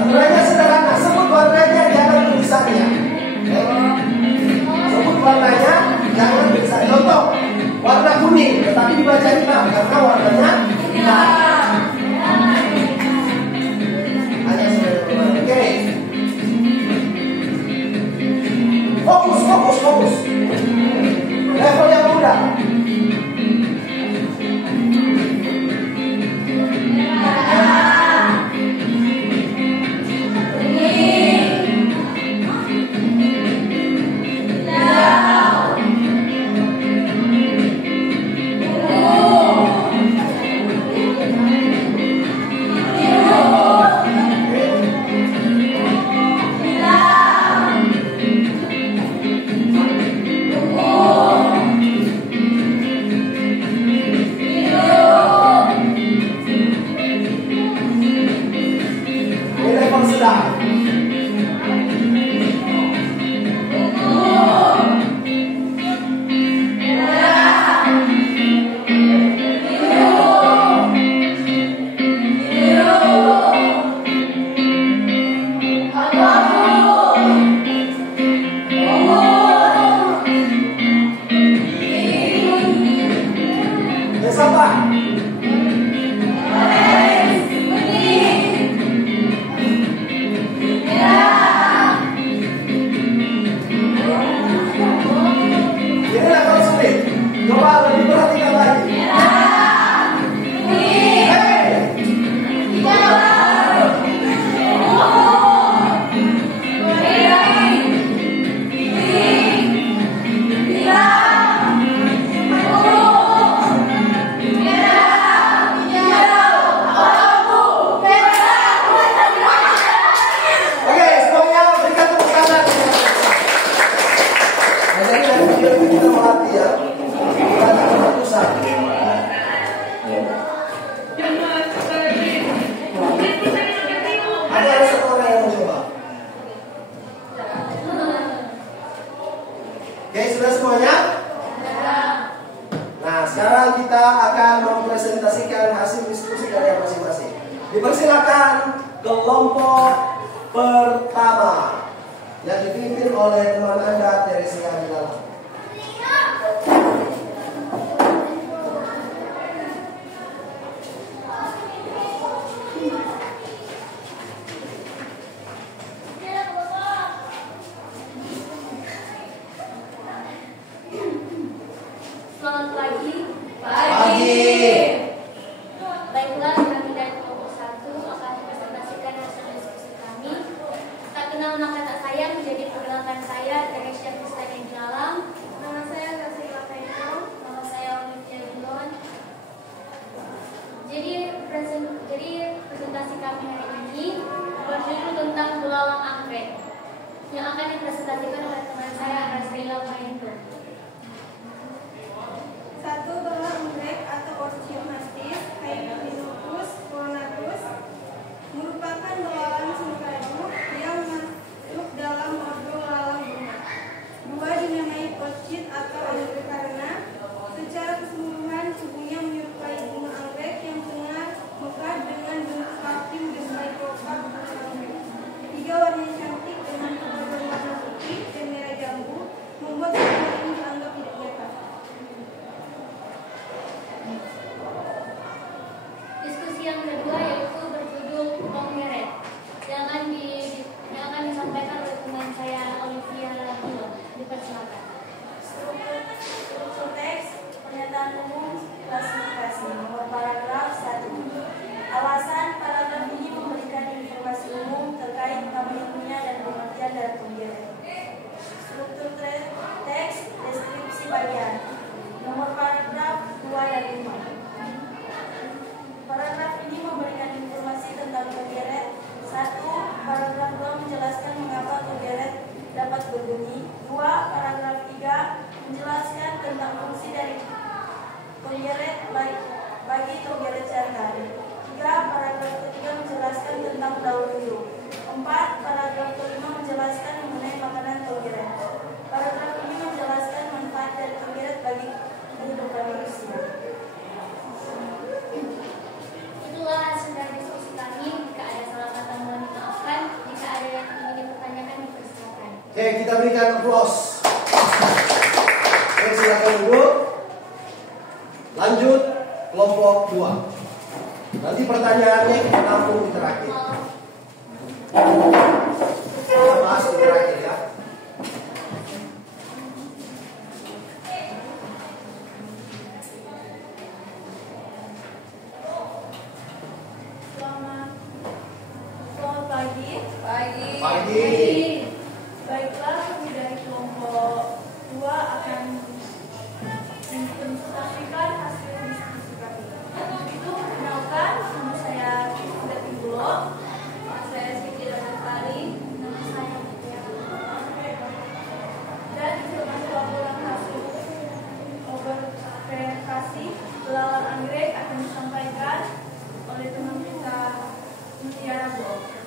Aturannya sederhana, sebut warnanya, jangan tulisannya. Sebut warnanya, sudah. Dipersilakan kelompok pertama yang dipimpin oleh teman Anda Teresia di dalam. Selamat pagi. Pagi. Baiklah, kami dari kelompok 1 akan mempresentasikan hasil diskusi kami. Tak kenal maka tak sayang, menjadi perkenalkan saya Teresia Kristania Gilalang. Nama saya Tasila Kaino. Nama saya Olivia Gilon. Jadi presentasi kami hari ini berjudul tentang belalang anggrek yang akan dipresentasikan oleh teman saya Rasrila Mahendra. 1. Belalang anggrek atau Orchium mastis Hypnopus coronatus merupakan belalang singkadu yang masuk dalam ordo belalang bunga. 2. Dinamai orchid atau anggrek karena secara keseluruhan tubuhnya menyerupai bunga anggrek yang tengah mekar dengan bentuk parfum dan mikropak bunga anggrek. 3. Warnanya cantik dengan tubuh berwarna putih dan merah jambu membuat belalang ini dianggap tidak nyata. Diskusi yang kedua yaitu berjudul Konggeret yang akan disampaikan oleh teman saya Olivia Gilon. Dipersilakan. Struktur teks, pernyataan umum, klasifikasi, nomor paragraf 1. Alasan paragraf ini memberikan informasi umum terkait nama ilmunya dan pengertian dari konggeret. Struktur teks, deskripsi bagian, nomor paragraf 2 dan 5. Paragraf ini memberikan informasi tentang konggeret. 1. Paragraf 2 menjelaskan mengapa konggeret dapat berbunyi. 2. Paragraf 3 menjelaskan tentang fungsi dari konggeret bagi konggeret jantan. 3. Paragraf ketiga menjelaskan tentang daun biru. 4. Paragraf kelima menjelaskan mengenai makanan konggeret. Paragraf ini menjelaskan manfaat dari konggeret bagi kehidupan manusia. Itulah hasil dari diskusi kami. Jika ada salah kata mohon dimaafkan. Jika ada yang ingin dipertanyakan dipersilakan. Oke, kita berikan applause. Oke, silakan duduk. Lanjut kelompok 2. Nanti pertanyaannya kita tampung di terakhir. Kita bahas di terakhir ya. Selamat pagi. Pagi. Baiklah, kami dari kelompok 2 akan mempresentasikan hasil diskusi kami. Untuk itu, perkenalkan, nama saya Kristina Timbulo, saya Siti Rasari, nama saya dan informasi laporan hasil observasi belalang anggrek akan disampaikan oleh teman kita Mutiara Blok.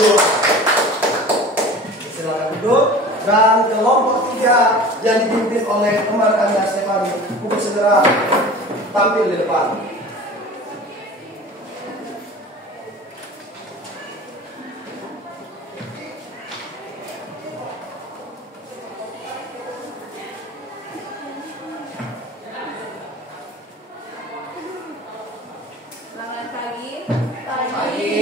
berdua. Silakan duduk. Dan kelompok 3 yang dipimpin oleh teman Anda Stefani untuk segera tampil di depan. Selamat pagi. Pagi.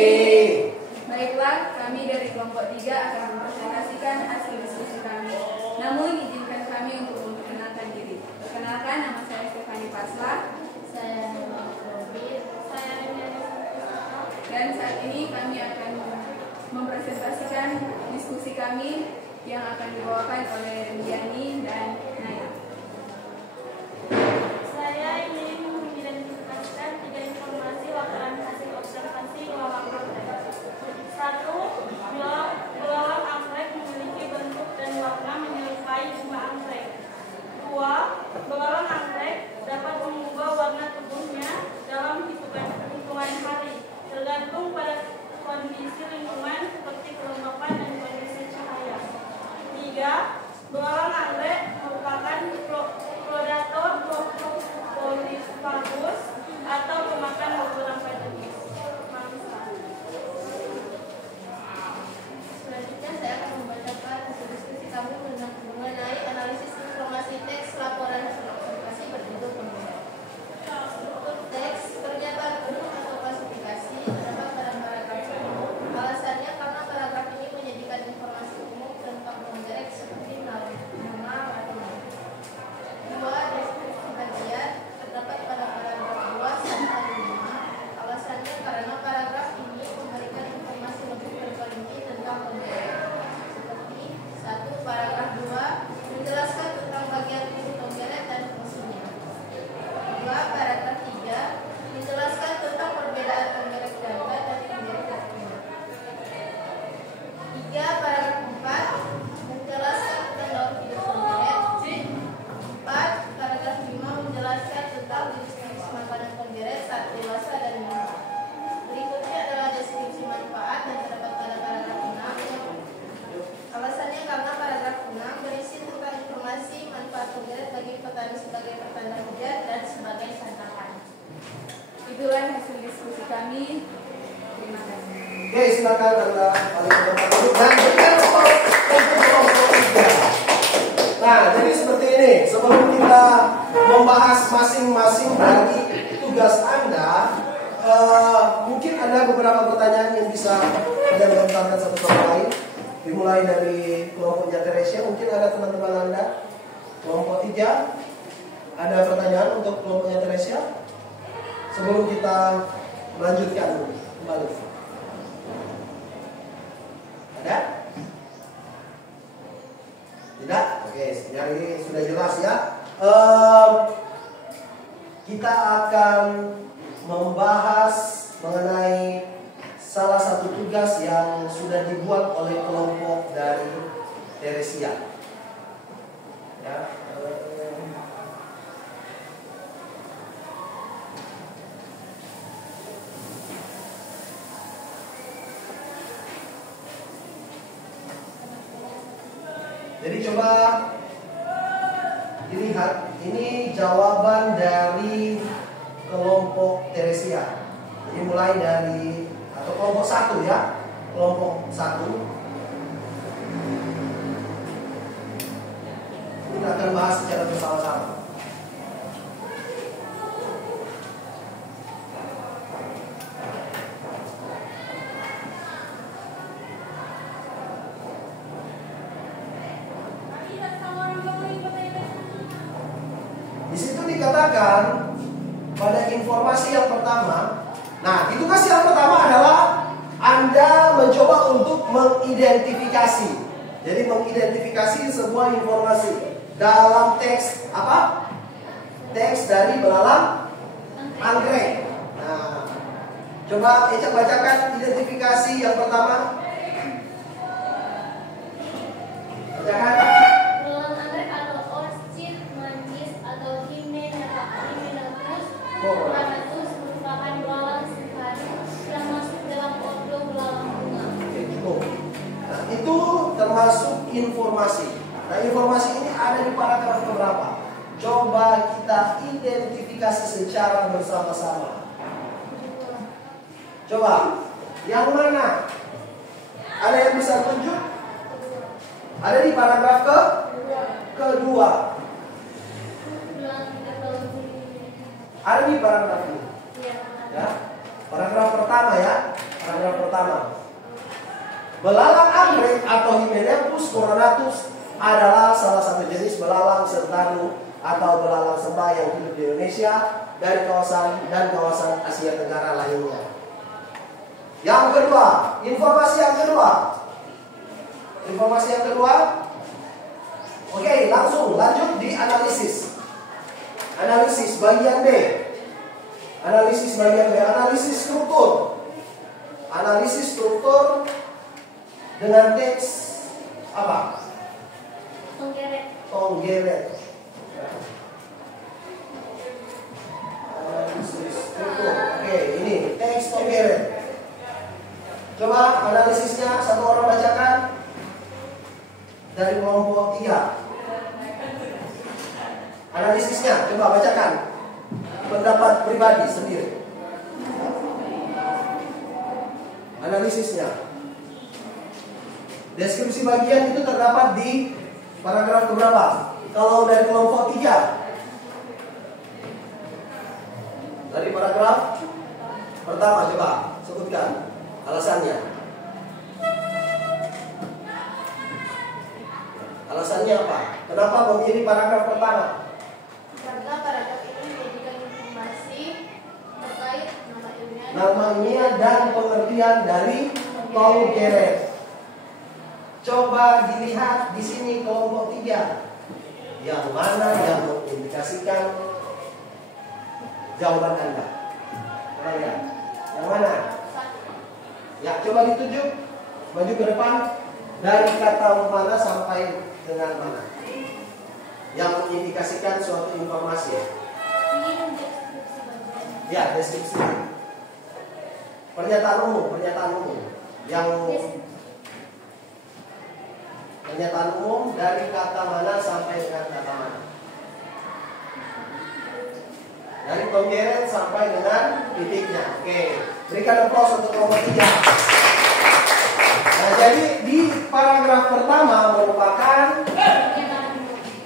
Baiklah, kami dari kelompok 3 akan mempresentasikan hasil diskusi kami. Namun izinkan kami untuk memperkenalkan diri. Perkenalkan, nama saya Stefani Pasla. Saya Robin. Saya Dan saat ini kami akan mempresentasikan diskusi kami yang akan dibawakan oleh Rendiani dan Naya. Saya ingin mengidentifikasikan 3 informasi laporan hasil observasi belalang anggrek. 1. Belalang anggrek memiliki bentuk dan warna menyerupai bunga anggrek. 2. Belalang anggrek dapat mengubah warna tubuhnya dalam hitungan hari, tergantung pada kondisi lingkungan seperti kelembapan dan kondisi cahaya. 3. Belalang anggrek merupakan predator polifagus atau pemakan beberapa jenis mangsa. Selanjutnya saya akan membacakan hasil diskusi kami mengenai analisis informasi teks laporan hasil observasi berbentuk pembunuh. Struktur teks pernyataan penuh atau klasifikasi terdapat pada paragraf ini. Alasannya karena paragraf ini menyajikan informasi umum tentang penggerak seperti nama atau 2. Deskripsi bagian terdapat pada paragraf 2 sampai 5. Alasannya karena paragraf ini memberikan informasi lebih terperinci tentang penggerak. Seperti 1. Paragraf 2 menjelaskan tentang bagian tubuh penggerak dan fungsinya. 2. Paragraf 3 menjelaskan tentang perbedaan penggerak ganda dan penggerak terpindah. 3. Paragraf 4 menjelaskan tentang daur hidup penggerak. 4. Paragraf 5 menjelaskan tentang jenis-jenis makanan penggerak saat dewasa dan muda. Berikutnya adalah deskripsi manfaat yang terdapat pada paragraf 6. Alasannya karena paragraf 6 berisi tentang informasi manfaat penggerak bagi petani sebagai pertanda hujan dan sebagai santapan. Itulah hasil diskusi kami. Terima kasih. Oke, silakan Anda paling depan duduk dan berikan untuk kelompok 3. Nah, jadi seperti ini. Sebelum kita membahas masing-masing dari tugas Anda, mungkin ada beberapa pertanyaan yang bisa Anda lontarkan satu sama lain. Dimulai dari kelompoknya Teresia, mungkin ada teman-teman Anda. Kelompok 3, ada pertanyaan untuk kelompoknya Teresia? Sebelum kita melanjutkan kembali. Ada? Tidak? Oke, jadi sudah jelas ya. Kita akan membahas mengenai salah satu tugas yang sudah dibuat oleh kelompok dari Teresia. Ya. Jadi coba dilihat, ini jawaban dari kelompok Teresia. Jadi mulai dari atau kelompok 1 ya, kelompok 1. Kita akan bahas secara bersama-sama. Di situ dikatakan pada informasi yang pertama. Nah, tugas yang pertama adalah Anda mencoba untuk mengidentifikasi. Jadi mengidentifikasi sebuah informasi dalam teks apa? Teks dari belalang anggrek. Nah, coba Ecak bacakan identifikasi yang pertama. Bacakan. Belalang anggrek atau orchid manis atau Hymenaeus coronatus merupakan belalang sekari yang masuk dalam ordo belalang bunga. Oke, cukup. informasi. Nah, informasi ini ada di paragraf keberapa? Coba kita identifikasi secara bersama-sama. Coba, yang mana? Ada yang bisa tunjuk? Ada di paragraf kedua. Ada di paragraf ini. Ya, paragraf pertama ya. Paragraf pertama. Belalang anggrek atau Hymeneuchus coronatus adalah salah satu jenis belalang sentaru atau belalang sembah yang hidup di Indonesia dari kawasan Asia Tenggara lainnya. Yang kedua, informasi yang kedua. Oke, langsung lanjut di analisis. Analisis bagian B. Analisis struktur. Analisis struktur dengan teks apa? Tonggeret. Analisis struktur. Oke, ini teks tonggeret. Coba analisisnya satu orang bacakan dari kelompok 3. Analisisnya coba bacakan. Pendapat pribadi sendiri. Analisisnya. Deskripsi bagian itu terdapat di paragraf keberapa? Kalau dari kelompok 3. Dari paragraf pertama coba sebutkan alasannya. Alasannya apa? Kenapa memilih paragraf pertama? Karena paragraf ini menjadikan informasi terkait nama ilmiah dan pengertian dari tonggeret. Coba dilihat di sini kelompok 3. Yang mana yang mengindikasikan jawaban Anda? Coba lihat. Yang mana? Ya, coba ditunjuk. Maju ke depan. Dari kata mana sampai dengan mana? Yang mengindikasikan suatu informasi. Ya, deskripsi. Pernyataan umum. Pernyataan umum dari kata mana sampai dengan kata mana? Dari tonggeret sampai dengan titiknya. Oke, berikan applause untuk kelompok 3. Nah, jadi di paragraf pertama merupakan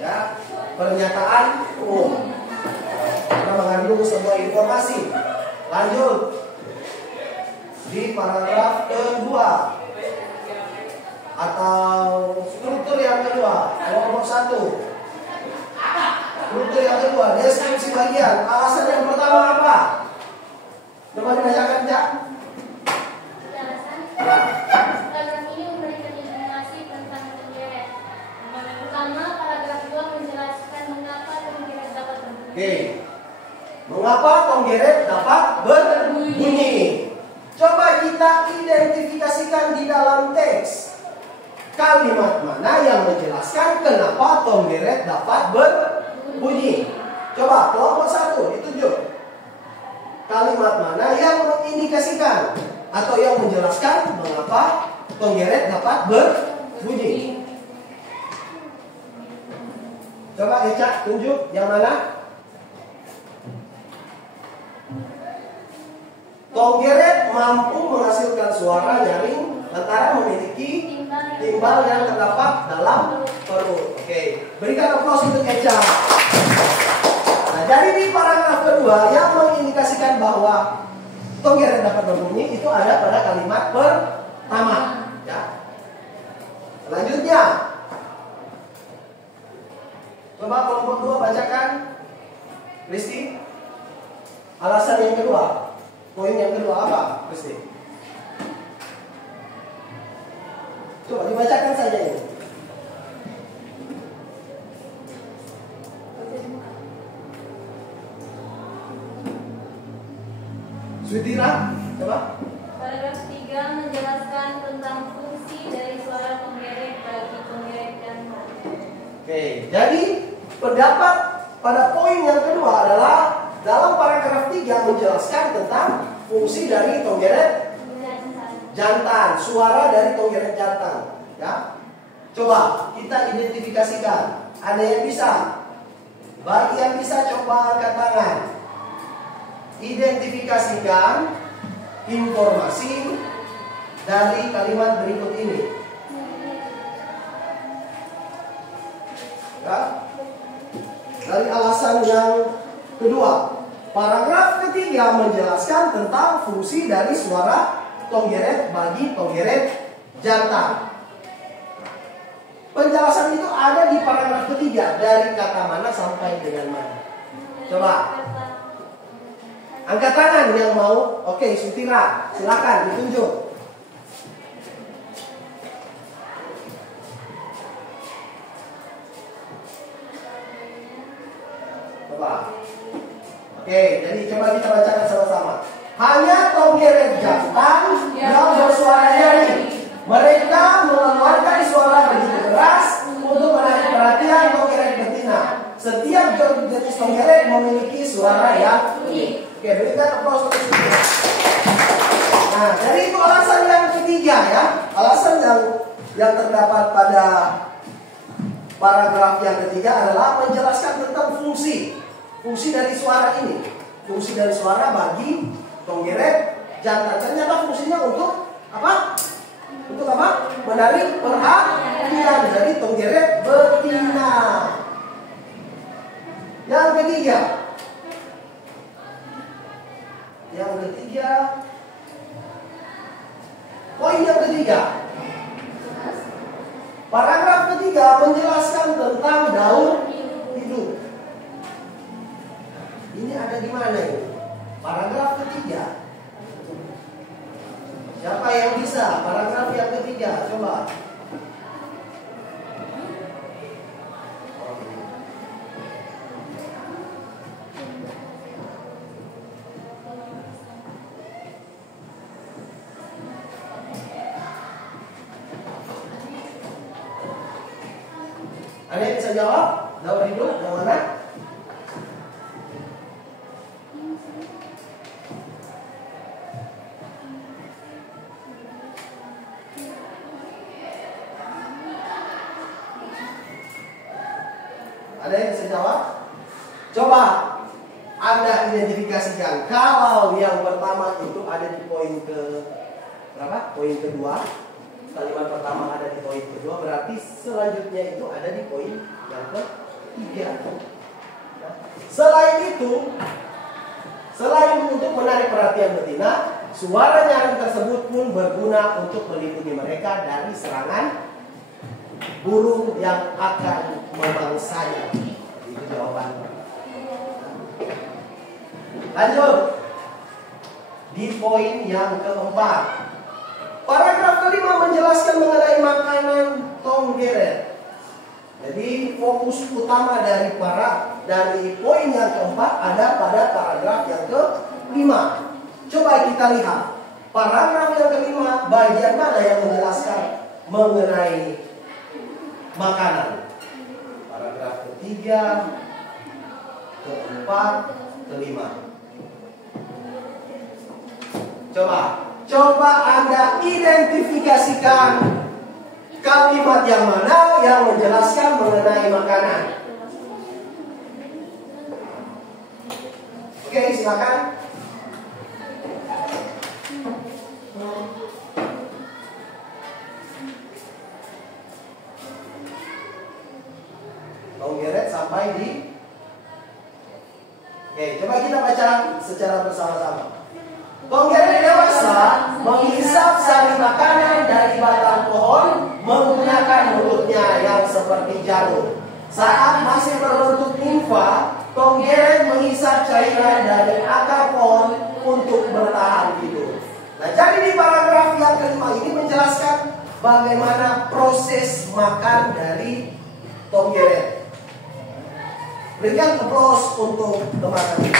ya, pernyataan umum. Karena mengandung sebuah informasi. Lanjut di paragraf kedua atau struktur yang kedua, kelompok 1. Struktur yang kedua, deskripsi bagian. Alasan yang pertama apa? Coba dibacakan, Cak. Paragraf ini memberikan informasi tentang tonggeret. Pertama, paragraf 2 menjelaskan mengapa tonggeret dapat berbunyi. Oke. Mengapa tonggeret dapat berbunyi? Coba kita identifikasikan di dalam teks. Kalimat mana yang menjelaskan kenapa tonggeret dapat berbunyi? Coba kelompok 1 ditunjuk. Kalimat mana yang mengindikasikan atau yang menjelaskan mengapa tonggeret dapat berbunyi? Coba Eca tunjuk yang mana? Tonggeret mampu menghasilkan suara nyaring lantaran memiliki timbal yang terdapat dalam perut. Oke, berikan aplaus untuk Eca. Nah, jadi di paragraf kedua yang mengindikasikan bahwa tonggeret dapat berbunyi itu ada pada kalimat pertama. Ya. Selanjutnya, coba kelompok 2 bacakan, Kristi. Alasan yang kedua, poin yang kedua apa, Kristi? Coba dibacakan saja ini. Sudira, coba. Paragraf 3 menjelaskan tentang fungsi dari suara tonggeret bagi tonggeret jantan. Oke, jadi pendapat pada poin yang kedua adalah dalam paragraf 3 menjelaskan tentang fungsi dari tonggeret jantan, suara dari tonggeret jantan, ya. Coba kita identifikasikan. Ada yang bisa? Bagi yang bisa coba angkat tangan. Identifikasikan informasi dari kalimat berikut ini. Ya. Dari alasan yang kedua, paragraf ketiga menjelaskan tentang fungsi dari suara tonggeret bagi tonggeret jantan. Penjelasan itu ada di paragraf ketiga, dari kata mana sampai dengan mana. Coba angkat tangan yang mau. Oke, Sutira, silakan ditunjuk. Coba. Oke, jadi coba kita bacakan sama-sama. Hanya tonggeret jantan yang bersuara nyaring. Mereka mengeluarkan suara begitu keras untuk menarik perhatian tonggeret betina. Setiap jenis tonggeret memiliki suara yang unik. Oke, berikan aplaus untuk itu. Nah, jadi itu alasan yang ketiga ya. Alasan yang terdapat pada paragraf yang ketiga adalah menjelaskan tentang fungsi dari suara ini. Fungsi dari suara bagi tonggeret jantan. Ternyata fungsinya untuk apa? Untuk apa? Menarik perhatian dari tonggeret betina. Yang ketiga, poin yang ketiga, paragraf ketiga menjelaskan tentang daur hidup. Ini ada di mana ini? Paragraf ketiga. Siapa yang bisa? Paragraf yang ketiga, coba. Ada yang bisa jawab? Daur hidup yang mana? Ada yang bisa jawab? Coba Anda identifikasikan. Kalau yang pertama itu ada di poin ke berapa? Poin kedua. Kalimat pertama ada di poin kedua, berarti selanjutnya itu ada di poin yang ketiga. Selain itu, selain untuk menarik perhatian betina, suara nyaring tersebut pun berguna untuk melindungi mereka dari serangan burung yang akan memangsanya. Itu jawaban. Lanjut di poin yang keempat. Paragraf kelima menjelaskan mengenai makanan tonggeret. Jadi fokus utama dari poin yang keempat ada pada paragraf yang kelima. Coba kita lihat paragraf yang kelima, bagian mana yang menjelaskan mengenai makanan. Paragraf ketiga, keempat, kelima. Coba Anda identifikasikan kalimat yang mana yang menjelaskan mengenai makanan. Oke, silakan. Tonggeret sampai di. Oke, coba kita baca secara bersama-sama. Tonggeret dewasa menghisap sari makanan dari batang pohon menggunakan mulutnya yang seperti jarum. Saat masih berbentuk nimfa, tonggeret menghisap cairan dari akar pohon untuk bertahan hidup. Nah, jadi di paragraf yang kelima ini menjelaskan bagaimana proses makan dari tonggeret. Berikan aplaus untuk teman-teman.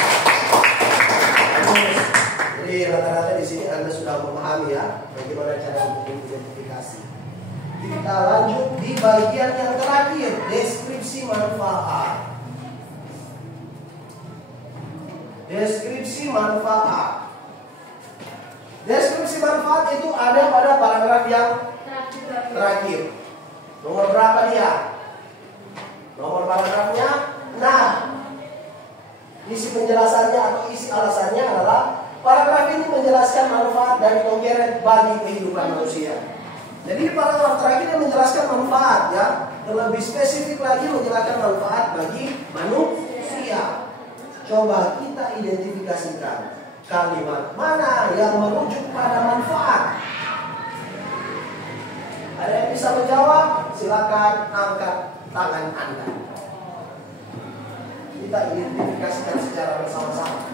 Jadi rata-rata di sini Anda sudah memahami ya bagaimana cara mengidentifikasi. Kita lanjut di bagian yang terakhir, deskripsi manfaat. Deskripsi manfaat. Deskripsi manfaat itu ada pada paragraf yang terakhir. Nomor berapa dia? Nomor paragrafnya 6. Isi penjelasannya atau isi alasannya adalah paragraf ini menjelaskan manfaat dari togeret bagi kehidupan manusia. Jadi di paragraf terakhir dia menjelaskan manfaat ya. Lebih spesifik lagi menjelaskan manfaat bagi manusia. Coba kita identifikasikan kalimat mana yang merujuk pada manfaat. Ada yang bisa menjawab? Silakan angkat tangan Anda. Kita identifikasikan secara bersama-sama.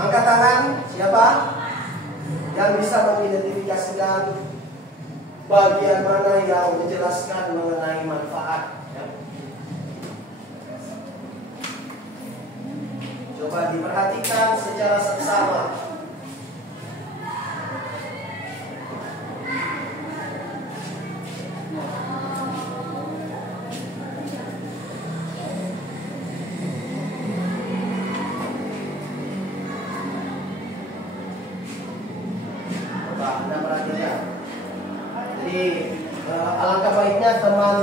Angkat tangan, siapa yang bisa mengidentifikasikan bagian mana yang menjelaskan mengenai manfaat ya? Coba diperhatikan secara seksama. Anda perhatikan. Jadi alangkah baiknya teman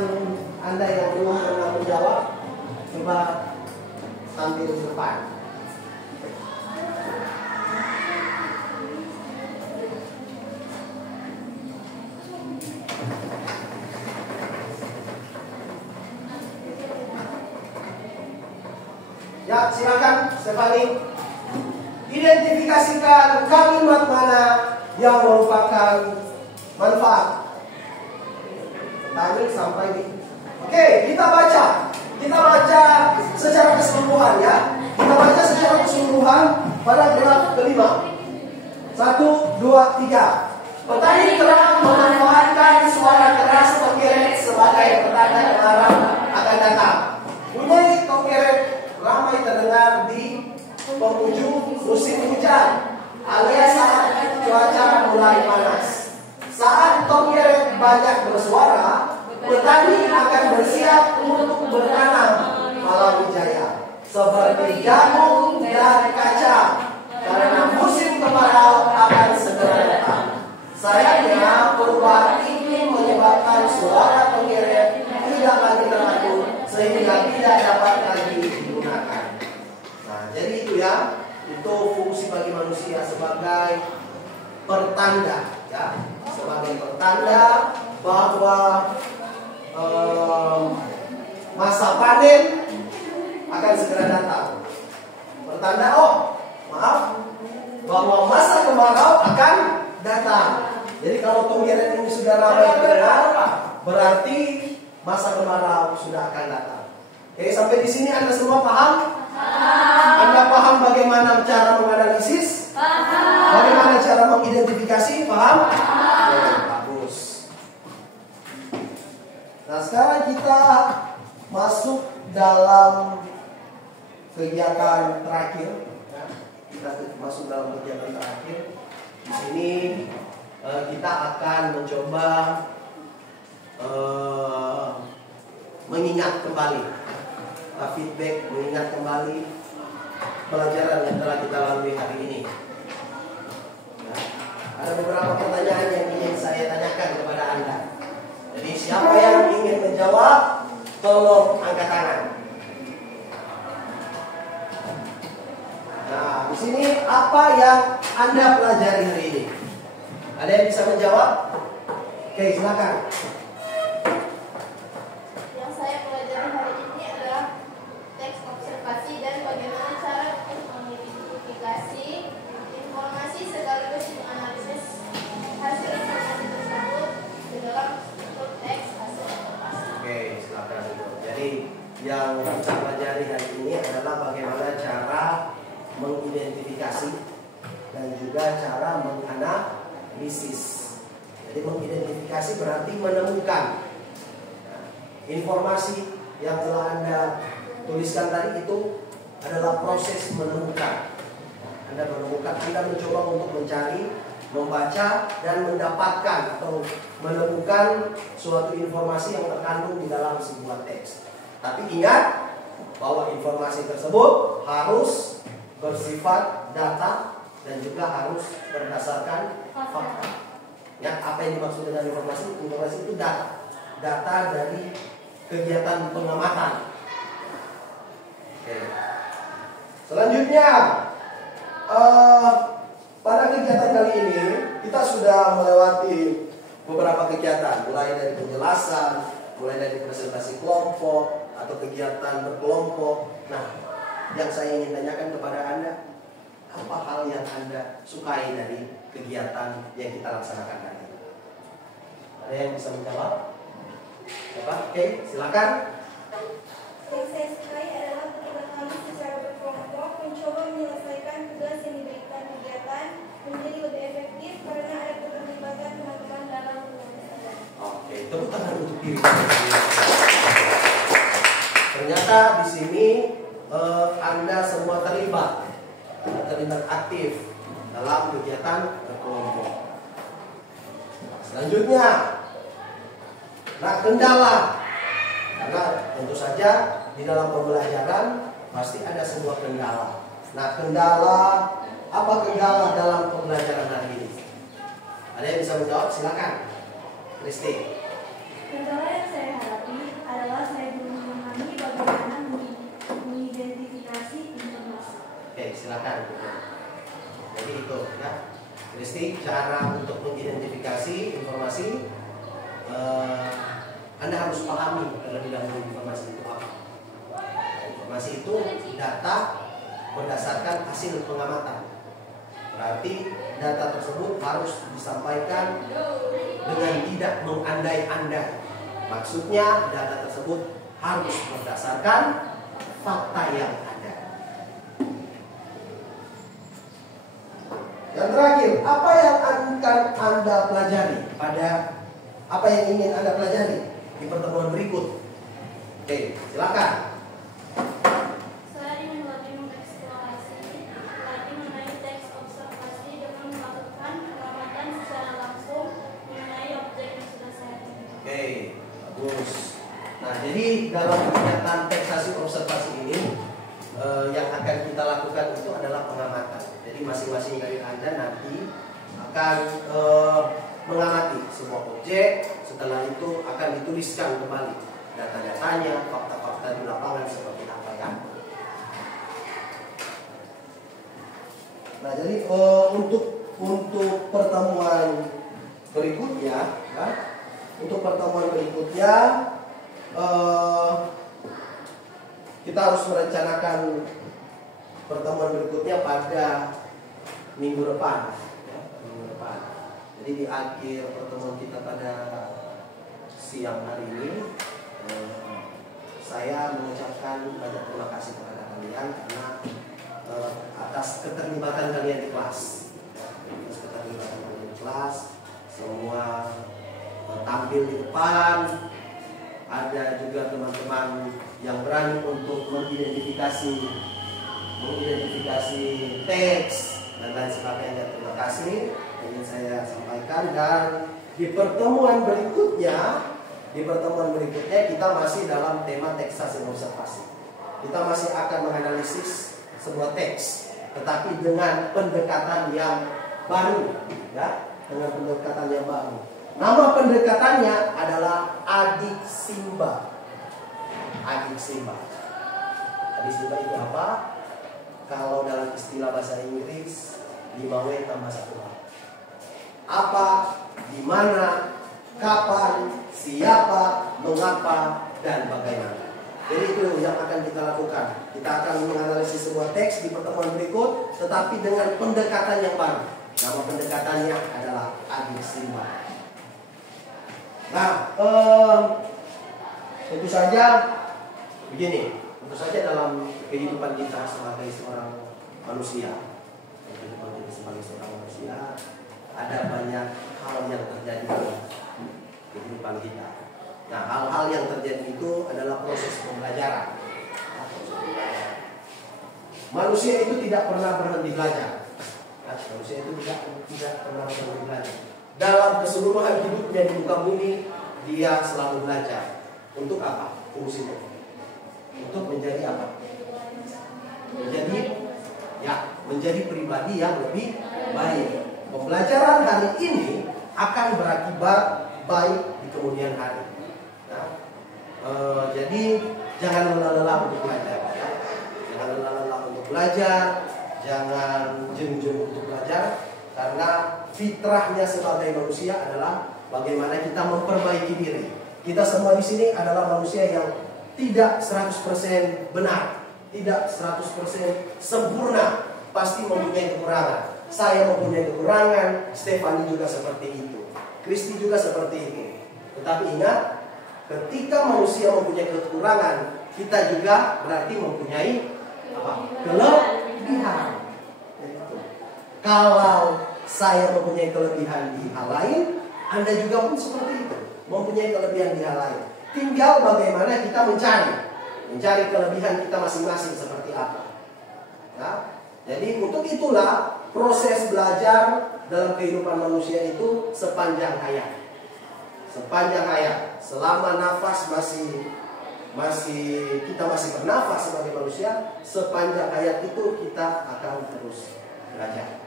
Anda yang belum pernah menjawab, coba tampil di depan. Ya, silakan Stefani. Identifikasikan kalimat mana yang merupakan manfaat. Tadi sampai di. Oke, kita baca. Kita baca secara keseluruhan ya. Kita baca secara keseluruhan paragraf kelima. 1, 2, 3. Petani telah memanfaatkan suara keras togeret sebagai petanda kemarau akan datang. Bunyi togeret ramai terdengar di penghujung musim hujan, alias saat cuaca mulai panas. Saat togeret banyak bersuara, petani akan bersiap untuk bertanam palawwijaya seperti jagung dan kacang, karena musim kemarau akan segera datang. Sayangnya perubahan iklim menyebabkan suara togeret tidak lagi teratur sehingga tidak dapat lagi digunakan. Nah, jadi itu ya, itu fungsi bagi manusia sebagai pertanda, ya, sebagai pertanda bahwa masa panen akan segera datang. Pertanda, bahwa masa kemarau akan datang. Jadi kalau togeret ini sudah ramai terdengar, berarti masa kemarau sudah akan datang. Oke, sampai di sini Anda semua paham? Anda paham bagaimana cara menganalisis? Bagaimana cara mengidentifikasi? Paham? Ya, bagus. Nah, sekarang kita masuk dalam kegiatan terakhir. Kita masuk dalam kegiatan terakhir. Di sini kita akan mencoba mengingat kembali, feedback, mengingat kembali pelajaran yang telah kita lalui hari ini. Nah, ada beberapa pertanyaan yang ingin saya tanyakan kepada Anda. Jadi siapa yang ingin menjawab, tolong angkat tangan. Nah, di sini apa yang Anda pelajari hari ini? Ada yang bisa menjawab? Oke, silakan. Yang saya pelajari hari ini adalah teks observasi dan bagaimana cara mengidentifikasi informasi sekaligus menganalisis hasil informasi tersebut di dalam bentuk teks hasil observasi. Oke, silakan. Jadi yang kita pelajari hari ini adalah bagaimana cara mengidentifikasi dan juga cara menganalisis. Jadi mengidentifikasi berarti menemukan. Nah, informasi yang telah Anda tuliskan tadi itu adalah proses menemukan. Anda menemukan, Anda mencoba untuk mencari, membaca dan mendapatkan atau menemukan suatu informasi yang terkandung di dalam sebuah teks. Tapi ingat bahwa informasi tersebut harus bersifat data dan juga harus berdasarkan fakta. Ya, apa yang dimaksud dengan informasi? Informasi itu data. Data dari kegiatan pengamatan. Oke. Selanjutnya, pada kegiatan kali ini kita sudah melewati beberapa kegiatan, mulai dari penjelasan, mulai dari presentasi kelompok atau kegiatan berkelompok. Nah, yang saya ingin tanyakan kepada Anda, apa hal yang Anda sukai dari kegiatan yang kita laksanakan hari ini? Ada yang bisa menjawab? Siapa? Oke, silakan. Yang saya sukai adalah ketika kami secara berkelompok mencoba menyelesaikan tugas yang diberikan kegiatan menjadi lebih efektif karena ada keterlibatan teman-teman dalam penyelesaian. Oke, tepuk tangan untuk diri. Ternyata di sini Anda semua terlibat aktif dalam kegiatan berkelompok. Selanjutnya, nah kendala. Karena tentu saja di dalam pembelajaran pasti ada sebuah kendala. Nah, kendala, apa kendala dalam pembelajaran hari ini? Ada yang bisa menjawab? Silakan, Kristi. Kendala yang saya hadapi adalah saya belum memahami bagaimana mengidentifikasi informasi. Oke, silakan. Jadi itu ya, Kristi, cara untuk mengidentifikasi informasi. Anda harus pahami terlebih dahulu informasi itu apa. Informasi itu data berdasarkan hasil pengamatan. Berarti data tersebut harus disampaikan dengan tidak mengandai-andai. Maksudnya data tersebut harus berdasarkan fakta yang ada. Yang terakhir, apa yang akan Anda pelajari pada apa yang ingin Anda pelajari di pertemuan berikut? Oke, silakan. Saya ingin lebih mengeksplorasi lagi mengenai teks observasi dengan melakukan pengamatan secara langsung mengenai objek yang sudah saya tulis. Oke, bagus. Nah, jadi dalam kegiatan teksasi observasi ini yang akan kita lakukan itu adalah pengamatan. Jadi masing-masing dari Anda nanti akan mengamati sebuah objek. Setelah itu akan dituliskan kembali data-datanya, fakta-fakta di lapangan seperti apa ya. Nah, jadi untuk pertemuan berikutnya, ya, kita harus merencanakan pertemuan berikutnya pada minggu depan. Ya, minggu depan. Jadi di akhir pertemuan kita pada siang hari ini, saya mengucapkan banyak terima kasih kepada kalian karena atas keterlibatan kalian di kelas. Atas keterlibatan kalian di kelas, semua tampil di depan. Ada juga teman-teman yang berani untuk mengidentifikasi teks dan lain sebagainya. Terima kasih ingin saya sampaikan. Dan di pertemuan berikutnya kita masih dalam tema teksasi observasi. Kita masih akan menganalisis sebuah teks, tetapi dengan pendekatan yang baru, ya, dengan pendekatan yang baru. Nama pendekatannya adalah adik Simba. Adik Simba. Adik Simba itu apa? Kalau dalam istilah bahasa Inggris 5W tambah 1H. Apa, di mana, kapan, siapa, mengapa, dan bagaimana. Jadi itu yang akan kita lakukan. Kita akan menganalisis sebuah teks di pertemuan berikut, tetapi dengan pendekatan yang baru. Nama pendekatannya adalah adik Simba. Nah, tentu saja begini. Tentu saja dalam kehidupan kita sebagai seorang manusia, kehidupan kita sebagai seorang manusia, ada banyak hal yang terjadi dalam kehidupan kita. Nah, hal-hal yang terjadi itu adalah proses pembelajaran. Manusia itu tidak pernah berhenti belajar. Manusia itu tidak pernah berhenti belajar. Dalam keseluruhan hidupnya di muka bumi, dia selalu belajar. Untuk apa? Fungsinya. Untuk menjadi apa? Menjadi pribadi yang lebih baik. Pembelajaran hari ini akan berakibat baik di kemudian hari. Jadi jangan lelah-lelah untuk belajar. Jangan lelah-lelah untuk belajar, jangan jeng-jeng untuk belajar, karena fitrahnya sebagai manusia adalah bagaimana kita memperbaiki diri. Kita semua di sini adalah manusia yang tidak 100% benar, tidak 100% sempurna, pasti mempunyai kekurangan. Saya mempunyai kekurangan, Stefani juga seperti itu, Kristi juga seperti itu. Tetapi ingat, ketika manusia mempunyai kekurangan, kita juga berarti mempunyai apa? Kelebihan. Kalau saya mempunyai kelebihan di hal lain, Anda juga pun seperti itu, mempunyai kelebihan di hal lain. Tinggal bagaimana kita mencari kelebihan kita masing-masing seperti apa. Nah, jadi untuk itulah proses belajar dalam kehidupan manusia itu sepanjang hayat. Sepanjang hayat, selama nafas kita masih bernafas sebagai manusia, sepanjang hayat itu kita akan terus belajar.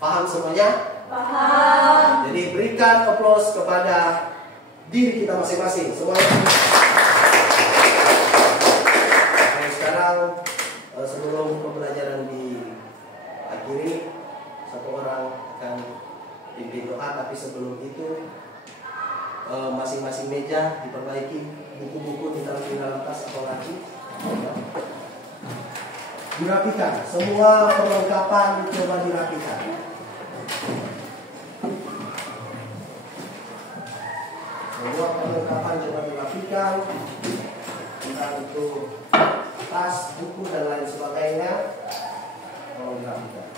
Paham semuanya? Paham. Jadi berikan aplaus kepada diri kita masing-masing. Semuanya. Nah, sekarang sebelum pembelajaran diakhiri, satu orang akan pimpin doa. Tapi sebelum itu masing-masing meja diperbaiki, buku-buku ditaruh di dalam tas atau laci, dirapikan. Semua perlengkapan coba dirapikan. Semua perlengkapan coba dirapikan, entah itu tas, buku dan lain sebagainya, tolong dirapikan.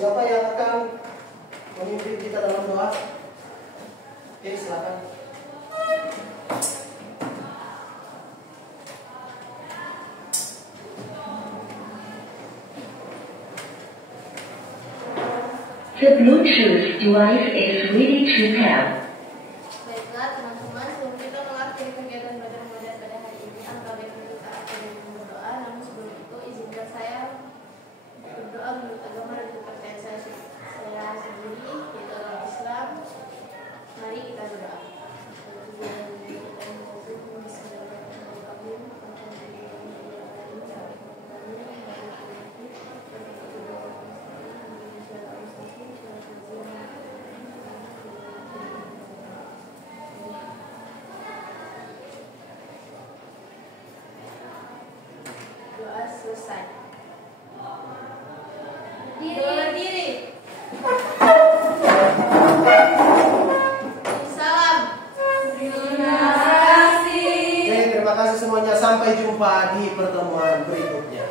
Siapa yang akan memimpin kita dalam doa? Oke, silakan. The Bluetooth device is ready to pair. Baiklah teman-teman, sebelum kita mengakhiri kegiatan belajar mengajar pada hari ini, alangkah baiknya kita akhiri dengan berdoa. Namun sebelum itu izinkan saya berdoa menurut agama dan kepercayaan saya sendiri, yaitu agama Islam. Mari kita berdoa. Doa selesai. Berdiri. Salam. Terima kasih. Oke, terima kasih semuanya. Sampai jumpa di pertemuan berikutnya.